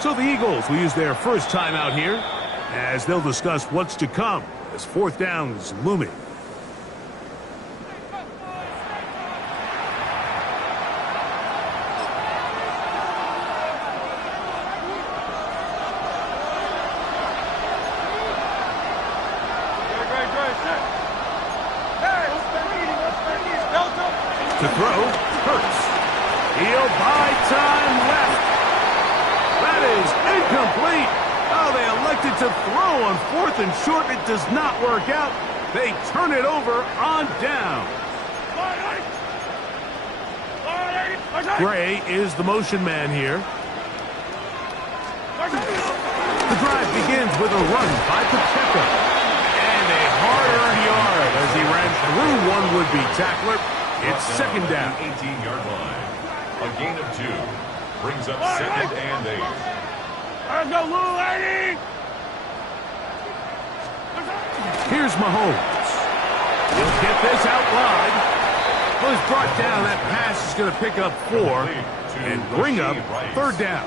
So the Eagles will use their first time out here as they'll discuss what's to come as 4th down is looming. To throw, Hurts. He'll buy time left. That is incomplete. Oh, they elected to throw on 4th and short. It does not work out. They turn it over on down. Gray is the motion man here. The drive begins with a run by Pacheco. And a hard-earned yard as he ran through one would-be tackler. It's 2nd down. 18-yard line. A gain of 2. Brings up 2nd and 8. Let's go, little lady! Here's Mahomes. He'll get this out wide. Well, he's brought down. That pass is going to pick up 4 and bring up 3rd down.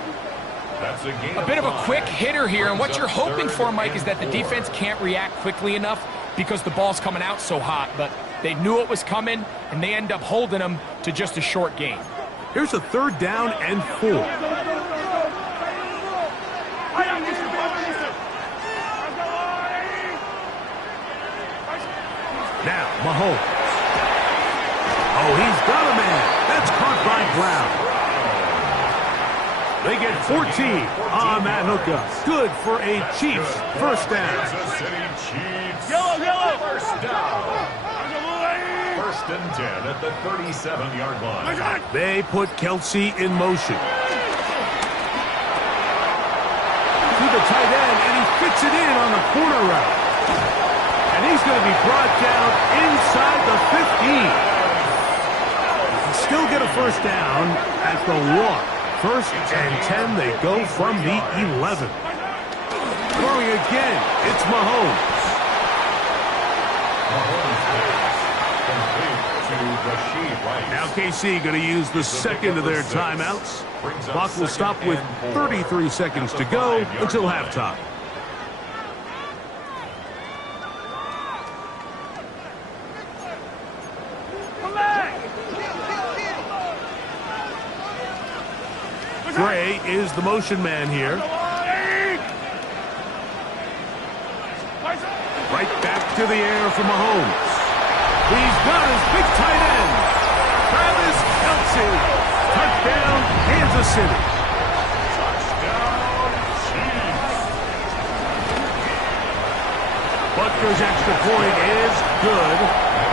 That's A bit of a quick hitter here, and what you're hoping for, Mike, is that the defense can't react quickly enough because the ball's coming out so hot, but they knew it was coming, and they end up holding them to just a short gain. Here's a 3rd down and 4. Now, Mahomes. Oh, he's got a man. That's caught by Brown. They get 14 on that hookup. Good for a Chiefs first down. Kansas City Chiefs. Yellow! First down. 1st and 10 at the 37-yard line. They put Kelsey in motion. To the tight end, and he fits it in on the corner route. And he's going to be brought down inside the 15. Still get a first down at the 1. 1st and 10, they go from the 11. Throwing again, it's Mahomes. Now KC going to use the 2nd of their timeouts. Clock will stop with 33 seconds to go until halftime. Gray is the motion man here. Right back to the air for Mahomes. He's got his big tight end. Travis Kelce. Touchdown, Kansas City. Touchdown, Chiefs. Butker's extra point is good.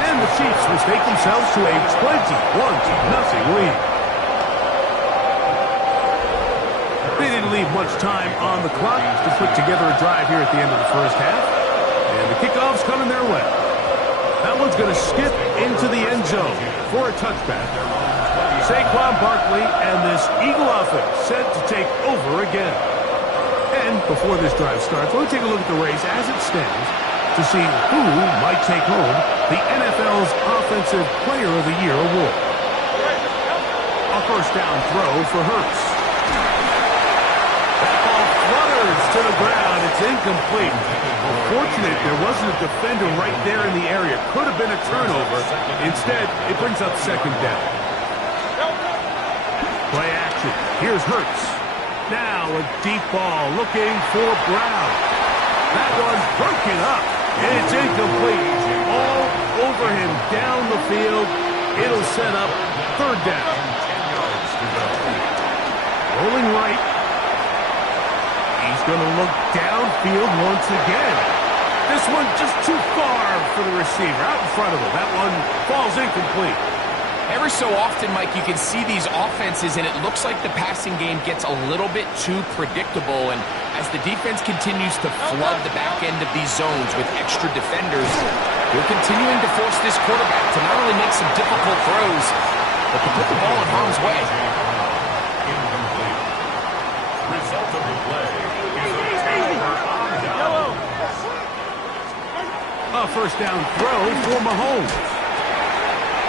And the Chiefs mistake themselves to a 21-0 lead. They didn't leave much time on the clock to put together a drive here at the end of the first half. And the kickoff's coming their way. That one's going to skip into the end zone for a touchback. Saquon Barkley and this Eagle offense set to take over again. And before this drive starts, let me take a look at the race as it stands to see who might take home the NFL's Offensive Player of the Year award. A first down throw for Hurts. That ball flutters to the ground. It's incomplete. Fortunate there wasn't a defender right there in the area. Could have been a turnover. Instead, it brings up 2nd down. Play action. Here's Hurts. Now a deep ball looking for Brown. That one's broken up. It's incomplete. All over him down the field. It'll set up 3rd down. Rolling right. He's going to look downfield once again. This one just too far for the receiver. Out in front of him. That one falls incomplete. Every so often, Mike, you can see these offenses, and it looks like the passing game gets a little bit too predictable. And as the defense continues to flood the back end of these zones with extra defenders, they're continuing to force this quarterback to not only make some difficult throws, but to put the ball in harm's way. Incomplete. Result of the play is a turnover on down. A first down throw for Mahomes.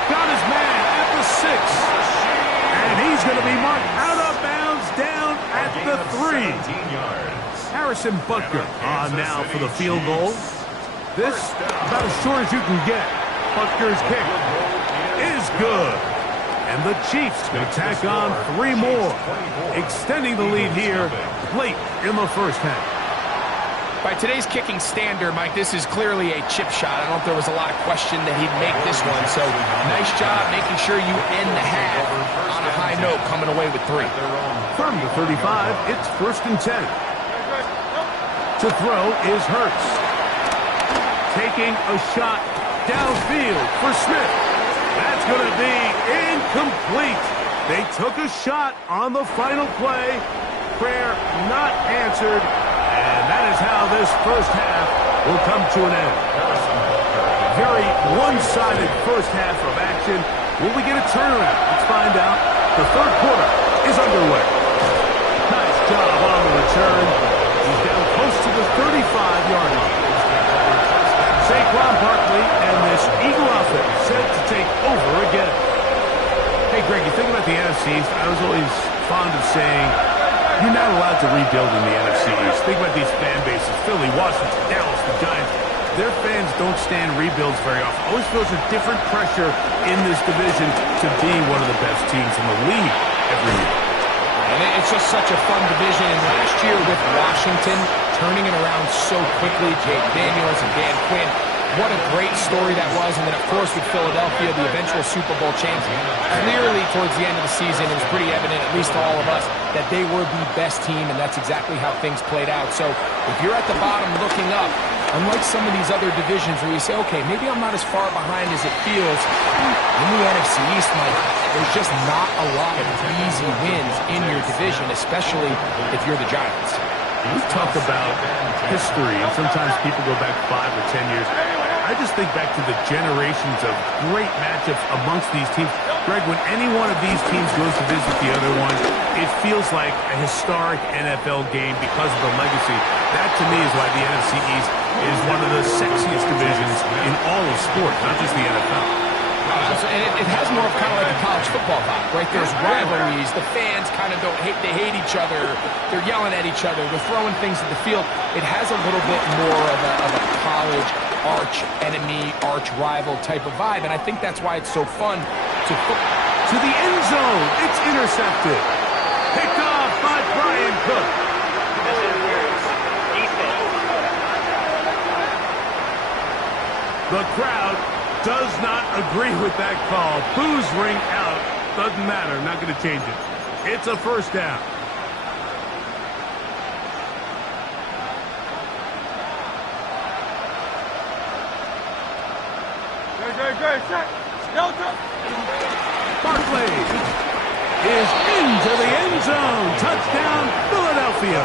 Got his man at the 6. And he's going to be marked out of bounds down at the 3. 17 yards. Harrison Butker on now for the field goal. This about as short as you can get. Butker's kick is good. And the Chiefs going to tack on 3 more, extending the lead here late in the first half. By today's kicking standard, Mike, this is clearly a chip shot. I don't know if there was a lot of question that he'd make this one. So nice job making sure you end the half on a high note, coming away with 3. From the 35, it's 1st and 10. To throw is Hurts. Taking a shot downfield for Smith. That's going to be incomplete. They took a shot on the final play. Prayer not answered. And that is how this first half will come to an end. Very one-sided first half of action. Will we get a turnaround? Let's find out. The third quarter is underway. Nice job on the return. He's down close to the 35-yard line. Saquon Barkley and this Eagle offense set to take over again. Hey, Greg, you think about the NFC East? I was always fond of saying, you're not allowed to rebuild in the NFC East. Think about these fan bases, Philly, Washington, Dallas, the Giants. Their fans don't stand rebuilds very often. Always feels a different pressure in this division to be one of the best teams in the league every year. And it's just such a fun division. And last year with Washington turning it around so quickly, Jake Daniels and Dan Quinn, what a great story that was. And then, of course, with Philadelphia, the eventual Super Bowl champion. Clearly, towards the end of the season, it was pretty evident, at least to all of us, that they were the best team, and that's exactly how things played out. So if you're at the bottom looking up, unlike some of these other divisions where you say, okay, maybe I'm not as far behind as it feels, in the NFC East, Mike, there's just not a lot of easy wins in your division, especially if you're the Giants. We talk about history, and sometimes people go back 5 or 10 years. I just think back to the generations of great matchups amongst these teams. Greg, when any one of these teams goes to visit the other one, it feels like a historic NFL game because of the legacy. That, to me, is why the NFC East is one of the sexiest divisions in all of sports, not just the NFL. And it has more of kind of like a college football vibe, right? There's rivalries. The fans kind of they hate each other. They're yelling at each other. They're throwing things at the field. It has a little bit more of a college arch enemy, arch rival type of vibe, and I think that's why it's so fun to the end zone. It's intercepted. Picked off by Brian Cook. The crowd does not agree with that call. Boos ring out. Doesn't matter. Not going to change it. It's a first down. Barkley is into the end zone. Touchdown, Philadelphia.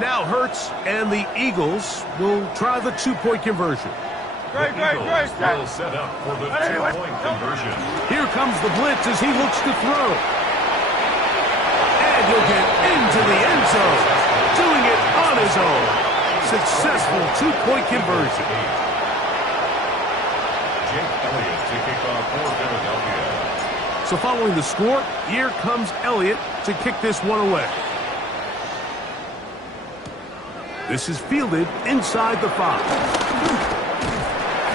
Now Hurts and the Eagles will try the two-point conversion. The Eagles will set up for the two-point conversion. Here comes the blitz as he looks to throw. And he'll get into the end zone, doing it on his own. Successful two-point conversion. Jake Elliott to kick off for Philadelphia. So following the score, here comes Elliott to kick this one away. This is fielded inside the 5.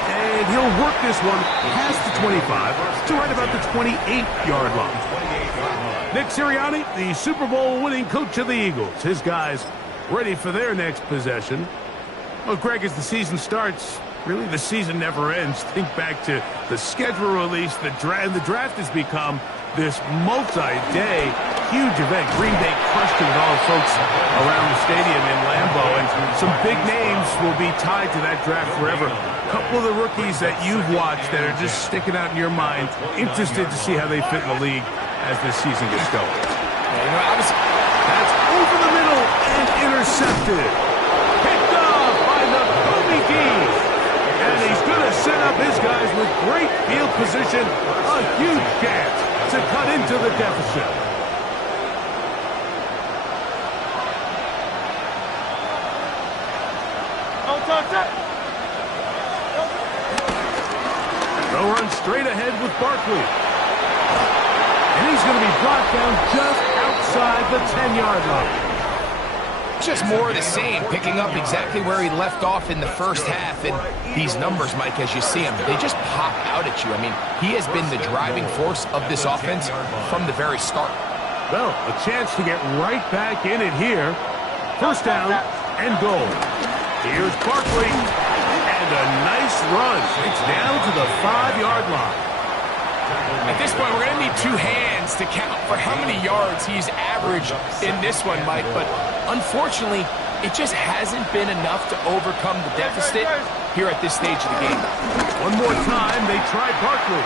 And he'll work this one past the 25 to right about the 28-yard line. Nick Sirianni, the Super Bowl winning coach of the Eagles. His guys ready for their next possession. Well, Greg, as the season starts, really the season never ends. Think back to the schedule release. The draft has become this multi-day huge event. Green Bay crushed it with all the folks around the stadium in Lambeau, and some big names will be tied to that draft forever. A couple of the rookies that you've watched that are just sticking out in your mind, interested to see how they fit in the league as this season gets going. Yeah, that's over the middle and intercepted. Picked off by Nakobe Dean. And he's going to set up his guys with great field position. A huge chance to cut into the deficit. They'll run straight ahead with Barkley. And he's going to be brought down just outside the 10-yard line. Just more of the same, picking up exactly where he left off in the first half. And these numbers, Mike, as you see them, they just pop out at you. I mean, he has been the driving force of this offense from the very start. Well, a chance to get right back in it here. First down and goal. Here's Barkley. And a nice run. It's down to the 5-yard line. At this point, we're going to need two hands to count for how many yards he's averaged in this one, Mike. But unfortunately, it just hasn't been enough to overcome the deficit here at this stage of the game. One more time, they try Barkley.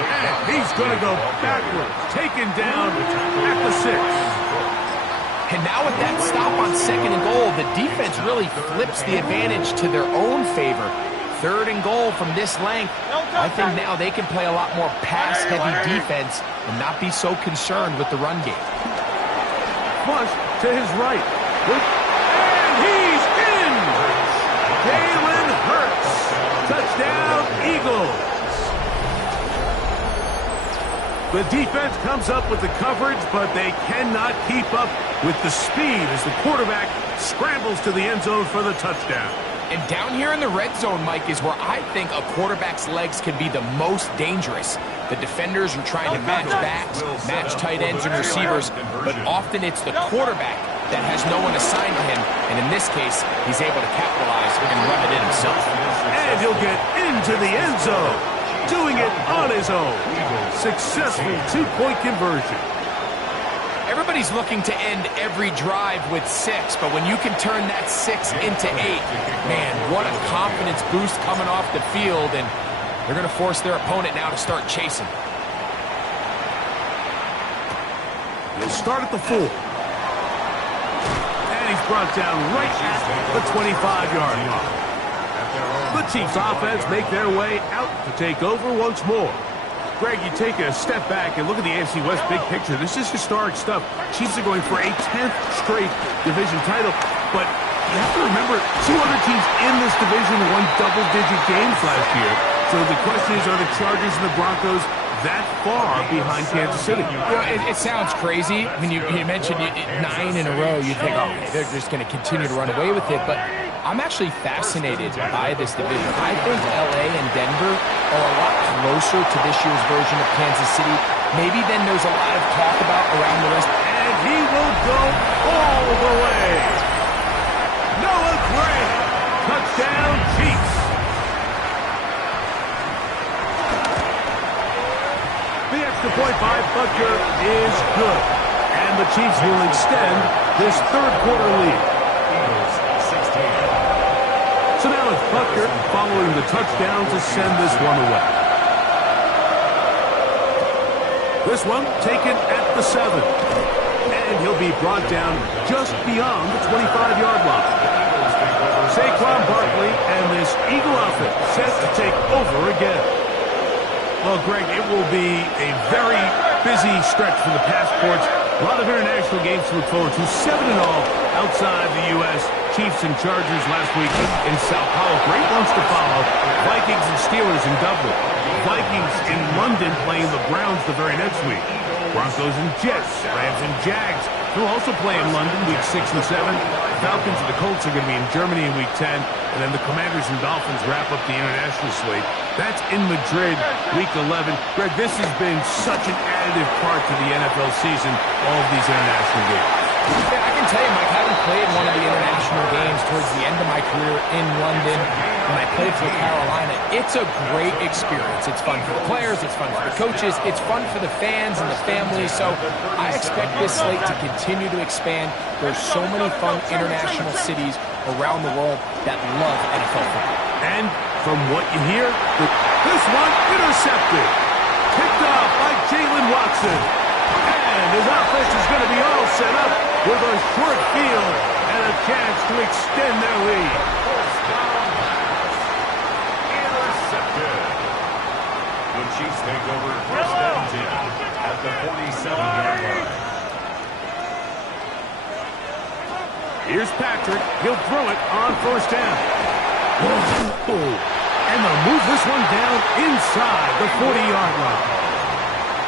And he's going to go backwards, taken down at the 6. And now with that stop on 2nd and goal, the defense really flips the advantage to their own favor. 3rd and goal from this length. I think now they can play a lot more pass-heavy defense and not be so concerned with the run game. Flush to his right. And he's in! Jalen Hurts. Touchdown, Eagles. The defense comes up with the coverage, but they cannot keep up with the speed as the quarterback scrambles to the end zone for the touchdown. And down here in the red zone, Mike, is where I think a quarterback's legs can be the most dangerous. The defenders are trying to match backs, match tight ends and receivers, but often it's the quarterback that has no one assigned to him, and in this case, he's able to capitalize and run it in himself. And he'll get into the end zone, doing it on his own. Successful 2-point conversion. Everybody's looking to end every drive with 6, but when you can turn that 6 into 8, man, what a confidence boost coming off the field, and they're going to force their opponent now to start chasing. He'll start at the 4. And he's brought down right at the 25-yard line. The Chiefs offense make their way out to take over once more. Greg, you take a step back and look at the AFC West big picture. This is historic stuff. Chiefs are going for a 10th straight division title. But you have to remember, 2 other teams in this division won double-digit games last year. So the question is, are the Chargers and the Broncos that far behind Kansas City? You know, it sounds crazy. I mean, you mentioned 9 in a row. You think, oh, they're just going to continue to run away with it. But I'm actually fascinated by this division. I think LA and Denver are a lot closer to this year's version of Kansas City. Maybe then there's a lot of talk about around the rest. And he will go all the way. Noah Gray, touchdown Chiefs. The extra point by Butker is good. And the Chiefs will extend this 3rd quarter lead. So now it's Butker following the touchdown to send this one away. This one taken at the 7. And he'll be brought down just beyond the 25-yard line. Saquon Barkley and this Eagle outfit set to take over again. Well, Greg, it will be a very busy stretch for the passports. A lot of international games to look forward to. 7 in all outside the U.S. Chiefs and Chargers last week in Sao Paulo. Great ones to follow. Vikings and Steelers in Dublin. Vikings in London playing the Browns the very next week. Broncos and Jets. Rams and Jags will also play in London week 6 and 7. Falcons and the Colts are going to be in Germany in week 10. And then the Commanders and Dolphins wrap up the international slate. That's in Madrid week 11. Greg, this has been such an additive part to the NFL season, all of these international games. Yeah, I can tell you, Mike, having played one of the international games towards the end of my career in London when I played for Carolina. It's a great experience. It's fun for the players, it's fun for the coaches, it's fun for the fans and the families. So I expect this slate to continue to expand. There's so many fun international cities around the world that love NFL football. And from what you hear, this one intercepted. Picked off by Jalen Watson. And his offense is going to be all set up with a short field and a chance to extend their lead. Intercepted. The Chiefs take over first and 10 at the 47-yard line. Here's Patrick. He'll throw it on first down. And they'll move this one down inside the 40-yard line.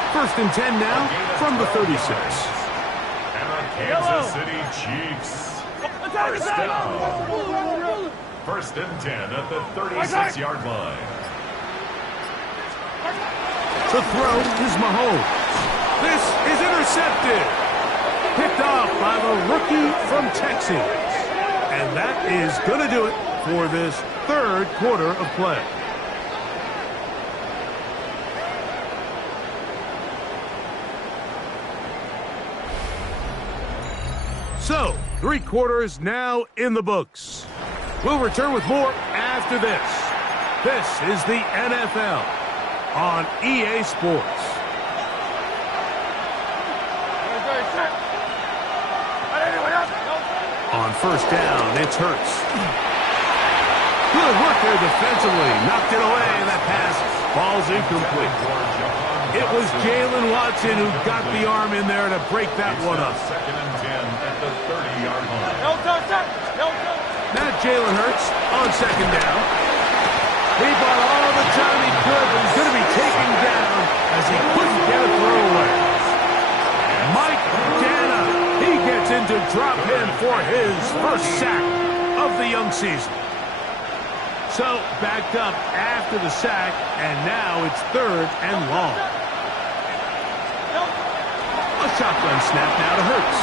First and 10 now from the 36. And the Kansas City Chiefs. First down. First and 10 at the 36-yard line. The throw is Mahomes. This is intercepted. Picked off by the rookie from Texas. And that is going to do it for this third quarter of play. So, 3 quarters now in the books. We'll return with more after this. This is the NFL on EA Sports. On first down, it's Hurts. Good work there defensively. Knocked it away. That pass falls incomplete. It was Jalen Watson who got the arm in there to break that one up. Second and 10 at the 30-yard line. Now Jalen Hurts on second down. He bought all the time he could, but he's going to be taken down as he couldn't get a throw away. Mike Danna, he gets into drop in for his first sack of the young season. So backed up after the sack, and now it's third and long. A shotgun snap now to Hurts.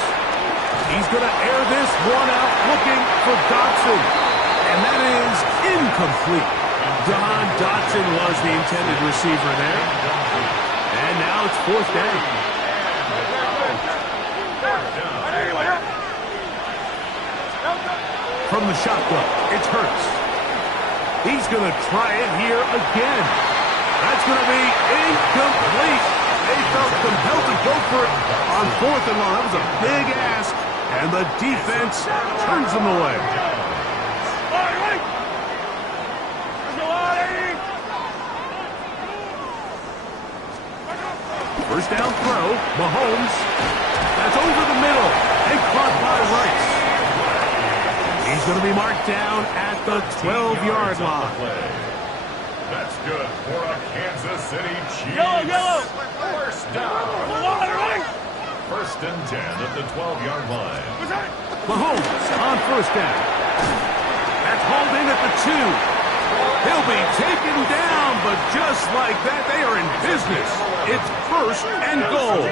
He's going to air this one out looking for Dotson. And that is incomplete. Don Dotson was the intended receiver there. And now it's fourth down. From the shotgun, it's Hurts. He's going to try it here again. That's going to be incomplete. They felt compelled to go for it on fourth and long. That was a big ask, and the defense turns them away. First down throw, Mahomes. That's over the middle and caught by Rice. He's going to be marked down at the 12-yard line. That's good for a Kansas City Chiefs. Yellow. First down. First and 10 at the 12-yard line. Mahomes on first down. That's hauled in at the 2. He'll be taken down, but just like that, they are in business. It's first and goal.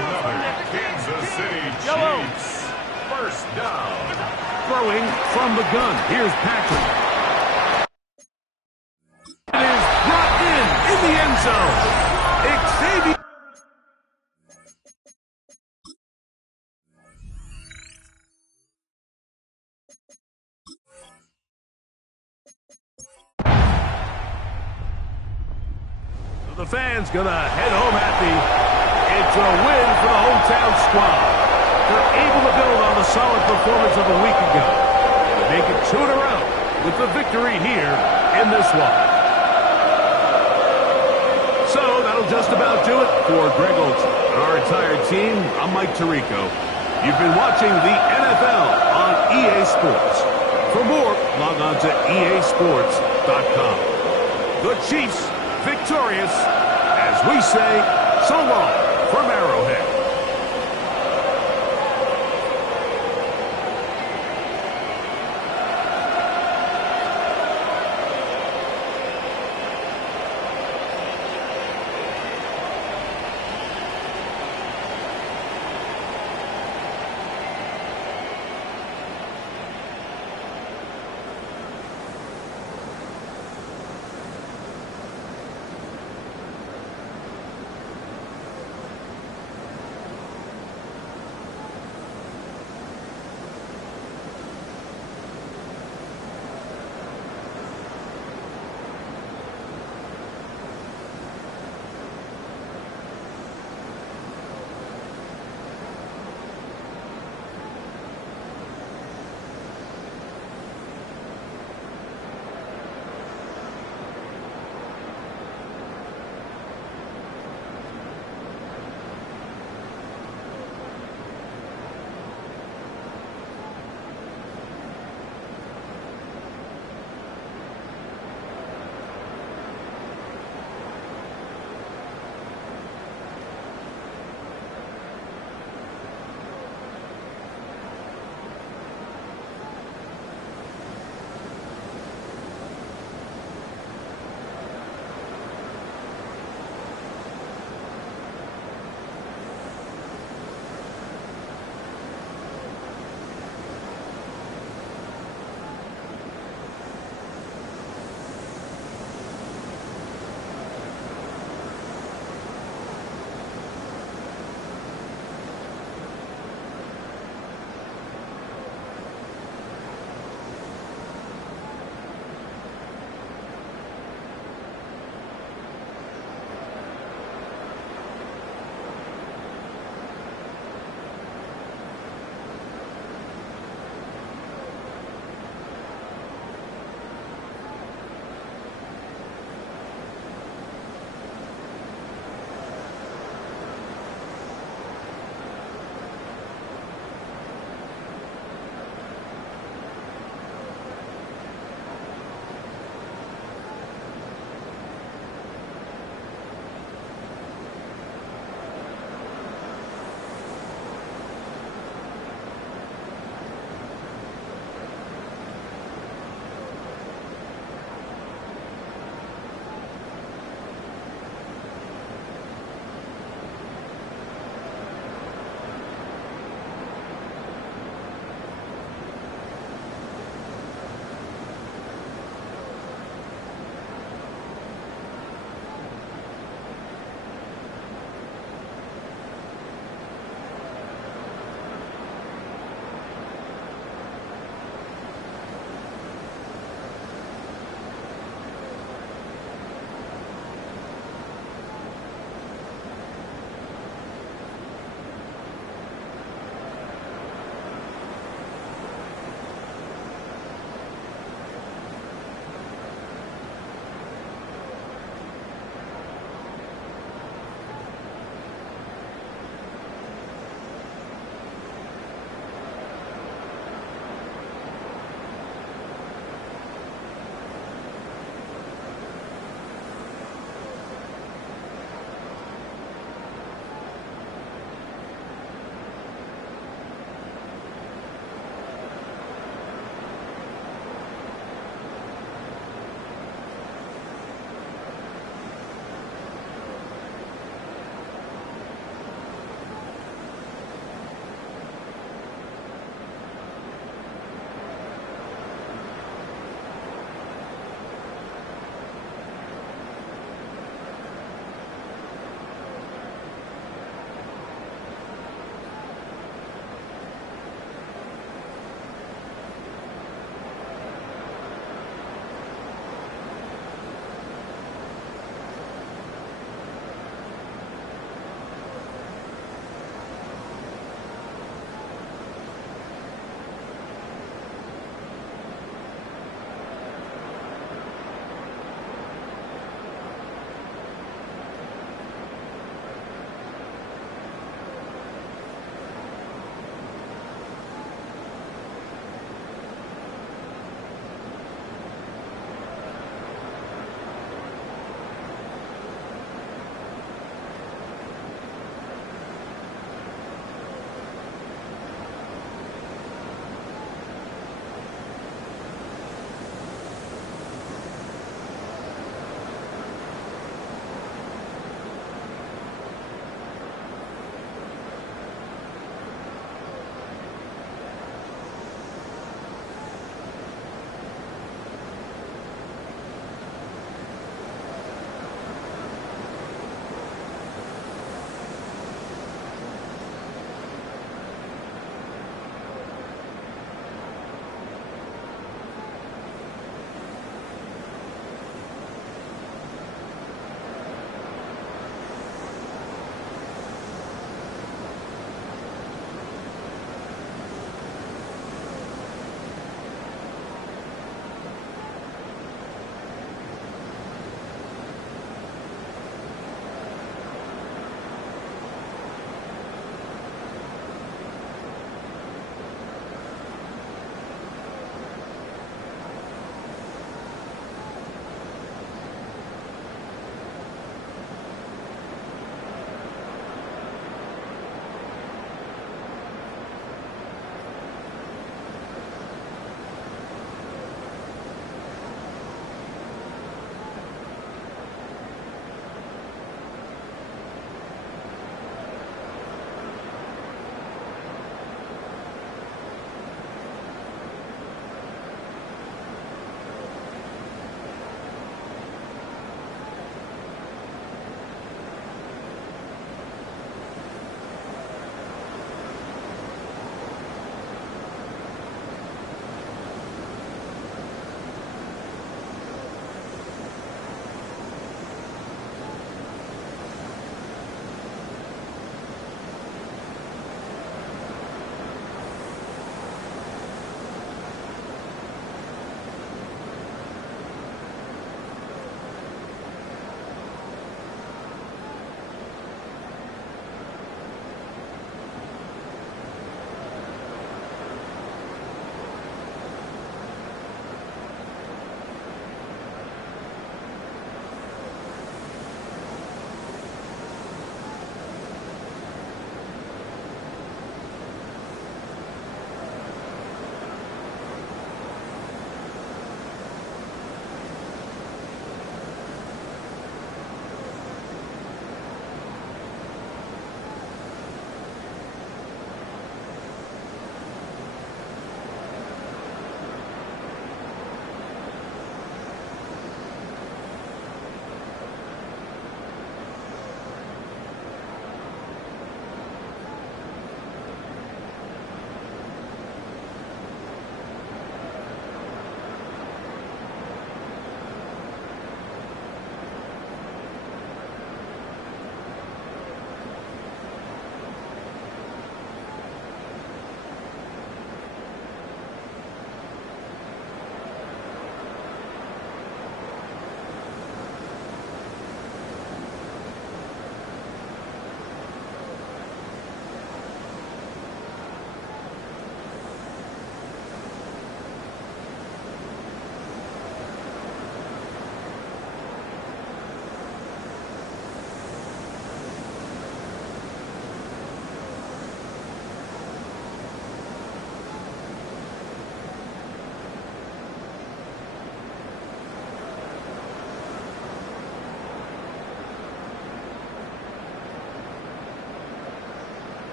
Kansas City Chiefs. First down. Throwing from the gun. Here's Patrick. It is brought in the end zone. Xavier. The fans gonna head home happy. It's a win for the hometown squad. They're able to build on the solid performance of a week ago. They make it 2 in a row with the victory here in this one. So that'll just about do it for Greg Olsen and our entire team. I'm Mike Tirico. You've been watching the NFL on EA Sports. For more, log on to easports.com. The Chiefs victorious, as we say, so long from Arrowhead.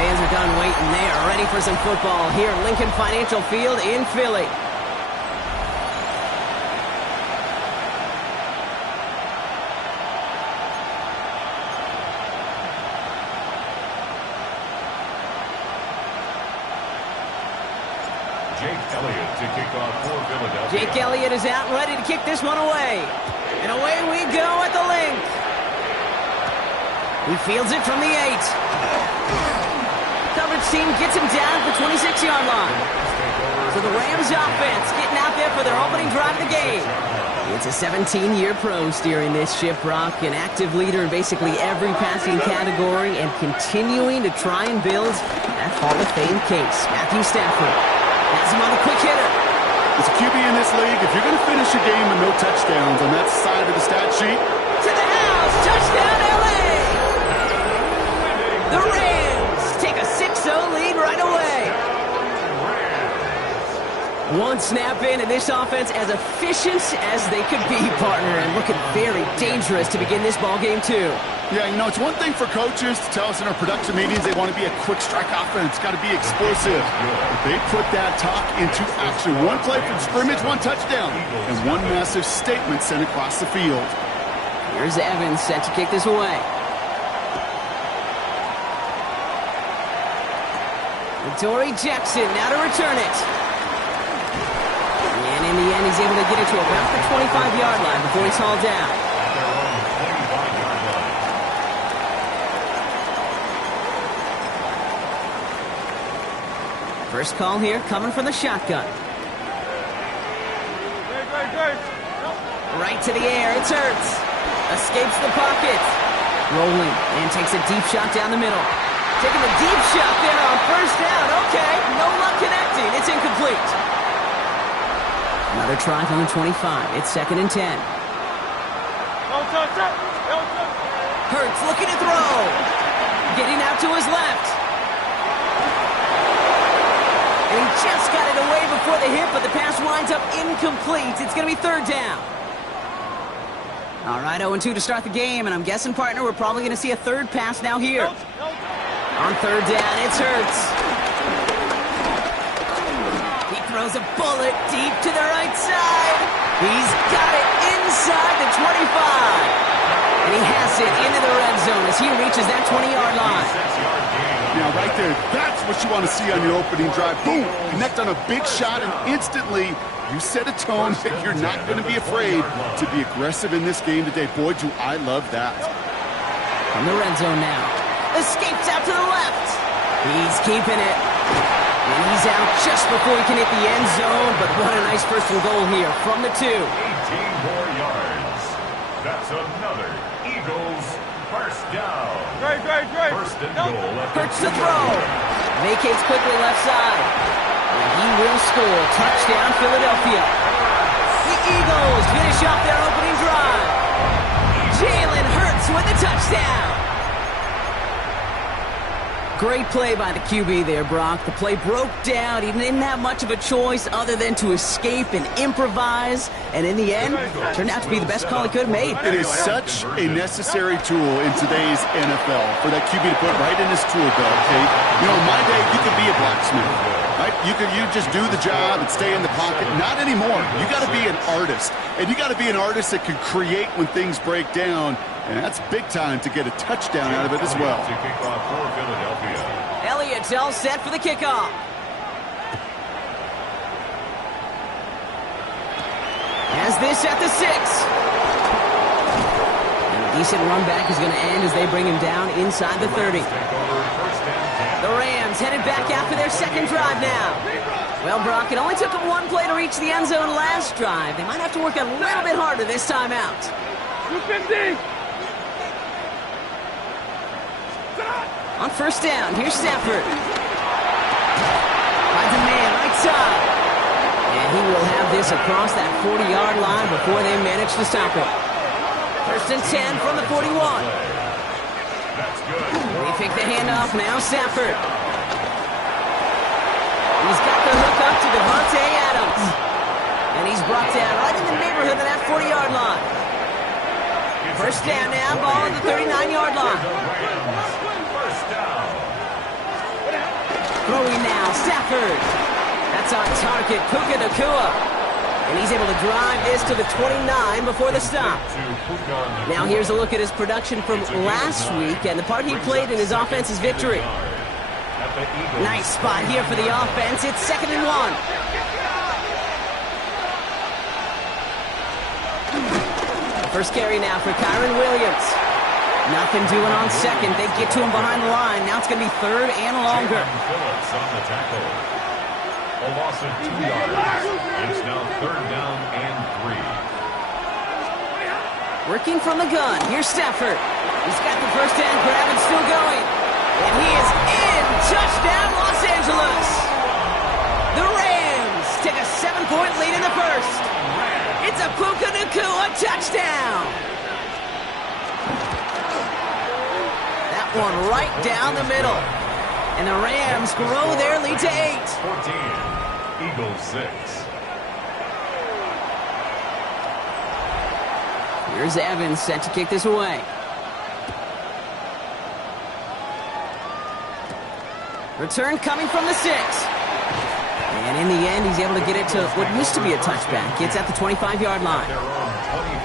Fans are done waiting. They are ready for some football here at Lincoln Financial Field in Philly. Jake Elliott to kick off for Philadelphia. Jake Elliott is out ready to kick this one away. And away we go at the link. He fields it from the 8. Coverage team gets him down at the 26-yard line. So the Rams offense getting out there for their opening drive of the game. It's a 17-year pro steering this ship, Brock, an active leader in basically every passing category and continuing to try and build that Hall of Fame case. Matthew Stafford has him on the quick hitter. As a QB in this league, if you're going to finish a game with no touchdowns on that side of the stat sheet. To the house, touchdown LA! The Rams take a 6-0 lead right away. One snap in, and this offense as efficient as they could be, partner, and looking very dangerous to begin this ball game too. Yeah, you know, it's one thing for coaches to tell us in our production meetings they want to be a quick strike offense, got to be explosive. But they put that talk into action. One play from scrimmage, one touchdown, and one massive statement sent across the field. Here's Evans set to kick this away. Dory Jackson now to return it. And in the end, he's able to get it to about the 25-yard line before he's hauled down. First call here coming from the shotgun. Right to the air, it's Hurts. Escapes the pocket. Rolling and takes a deep shot down the middle. Taking a deep shot there on first down. Okay, no luck connecting. It's incomplete. Another try from the 25. It's 2nd and 10. Hurts looking to throw. Getting out to his left. And he just got it away before the hit, but the pass winds up incomplete. It's going to be 3rd down. All right, 0-2 to start the game, and I'm guessing, partner, we're probably going to see a 3rd pass now here. On 3rd down, it's Hurts. He throws a bullet deep to the right side. He's got it inside the 25. And he has it into the red zone as he reaches that 20-yard line. Now, right there, that's what you want to see on your opening drive. Boom! Connect on a big shot, and instantly you set a tone that you're not going to be afraid to be aggressive in this game today. Boy, do I love that. From the red zone now. Escapes out to the left. He's keeping it. And he's out just before he can hit the end zone, but what a nice first and goal here from the 2. 18 more yards. That's another Eagles first down. First and goal. Hurts to throw. Vacates quickly left side. And he will score. Touchdown, Philadelphia. The Eagles finish off their opening drive. Jalen Hurts with the touchdown. Great play by the QB there, Brock. The play broke down. He didn't have much of a choice other than to escape and improvise. And in the end, turned out to be the best call he could have made. It is such a necessary tool in today's NFL for that QB to put right in his tool belt, okay? You know, in my day, you could be a blacksmith, right? You just do the job and stay in the pocket. Not anymore. You got to be an artist. And you got to be an artist that can create when things break down. And that's big time to get a touchdown out of it as well. To kick off for Philadelphia. Elliott's all set for the kickoff. Has this at the 6. And a decent run back is going to end as they bring him down inside the 30. The Rams headed back out for their second drive now. Well, Brock, it only took them one play to reach the end zone last drive. They might have to work a little bit harder this time out. 250. On first down, here's Stafford. Finds a man right side. And he will have this across that 40-yard line before they manage to stop it. First and 10 from the 41. They pick the handoff now, Stafford. He's got the hook up to Davante Adams. And he's brought down right in the neighborhood of that 40-yard line. First down now, ball at the 39-yard line. Throwing now, Stafford. That's on target, Puka Nacua. And he's able to drive this to the 29 before the stop. Now here's a look at his production from last week and the part he played in his offense's victory. Nice spot here for the offense. It's 2nd and 1. First carry now for Kyren Williams. Nothing doing on second. They get to him behind the line. Now it's going to be 3rd and longer. Phillips on the tackle. A loss of 2 yards. It's now 3rd down and 3. Working from the gun. Here's Stafford. He's got the first down grab and still going. And he is in. Touchdown, Los Angeles. The Rams take a 7-point lead in the first. It's a Puka Nacua touchdown. That one right down the middle. And the Rams grow their lead to 8. 14. Eagles 6. Here's Evans set to kick this away. Return coming from the 6. And in the end, he's able to get it to what used to be a touchback. It's at the 25-yard line.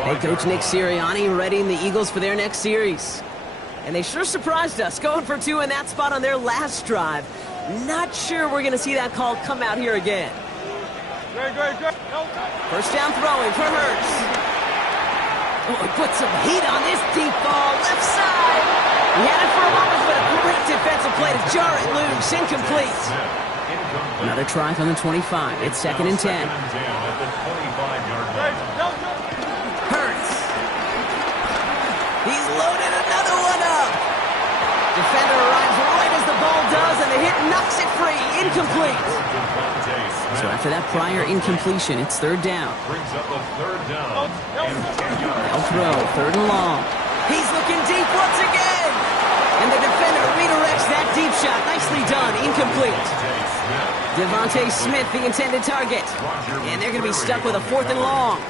Head coach Nick Sirianni readying the Eagles for their next series. And they sure surprised us, going for 2 in that spot on their last drive. Not sure we're going to see that call come out here again. First down throwing for Hurts. Oh, he put some heat on this deep ball, left side. He had it for a moment, but a great defensive play to jar it loose, incomplete. Another try from the 25. It's 2nd and 10. Hurts. He's loaded another one up. Defender arrives right as the ball does, and the hit knocks it free. Incomplete. So after that prior incompletion, it's 3rd down. They'll throw 3rd and long. He's looking deep once again. And the defender redirects that deep shot. Nicely done. Incomplete. Devontae Smith, the intended target. And they're going to be stuck with a 4th and long.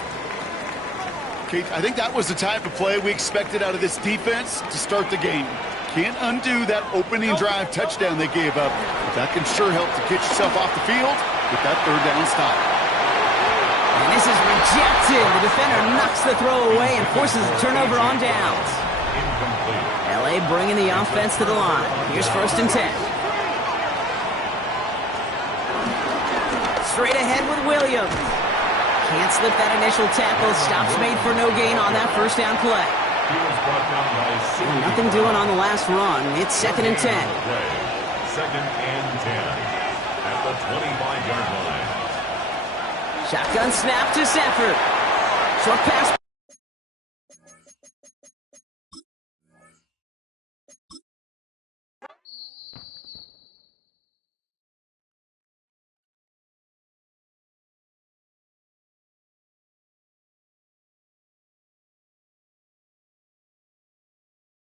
Kate, I think that was the type of play we expected out of this defense to start the game. Can't undo that opening drive touchdown they gave up. But that can sure help to get yourself off the field with that 3rd down stop. And this is rejected. The defender knocks the throw away and forces a turnover on downs. LA bringing the offense to the line. Here's 1st and 10. Straight ahead with Williams. Can't slip that initial tackle. Stops made for no gain on that first down play. And nothing doing on the last run. It's 2nd and 10. 2nd and 10 at the 25-yard line. Shotgun snap to Stafford. Short pass.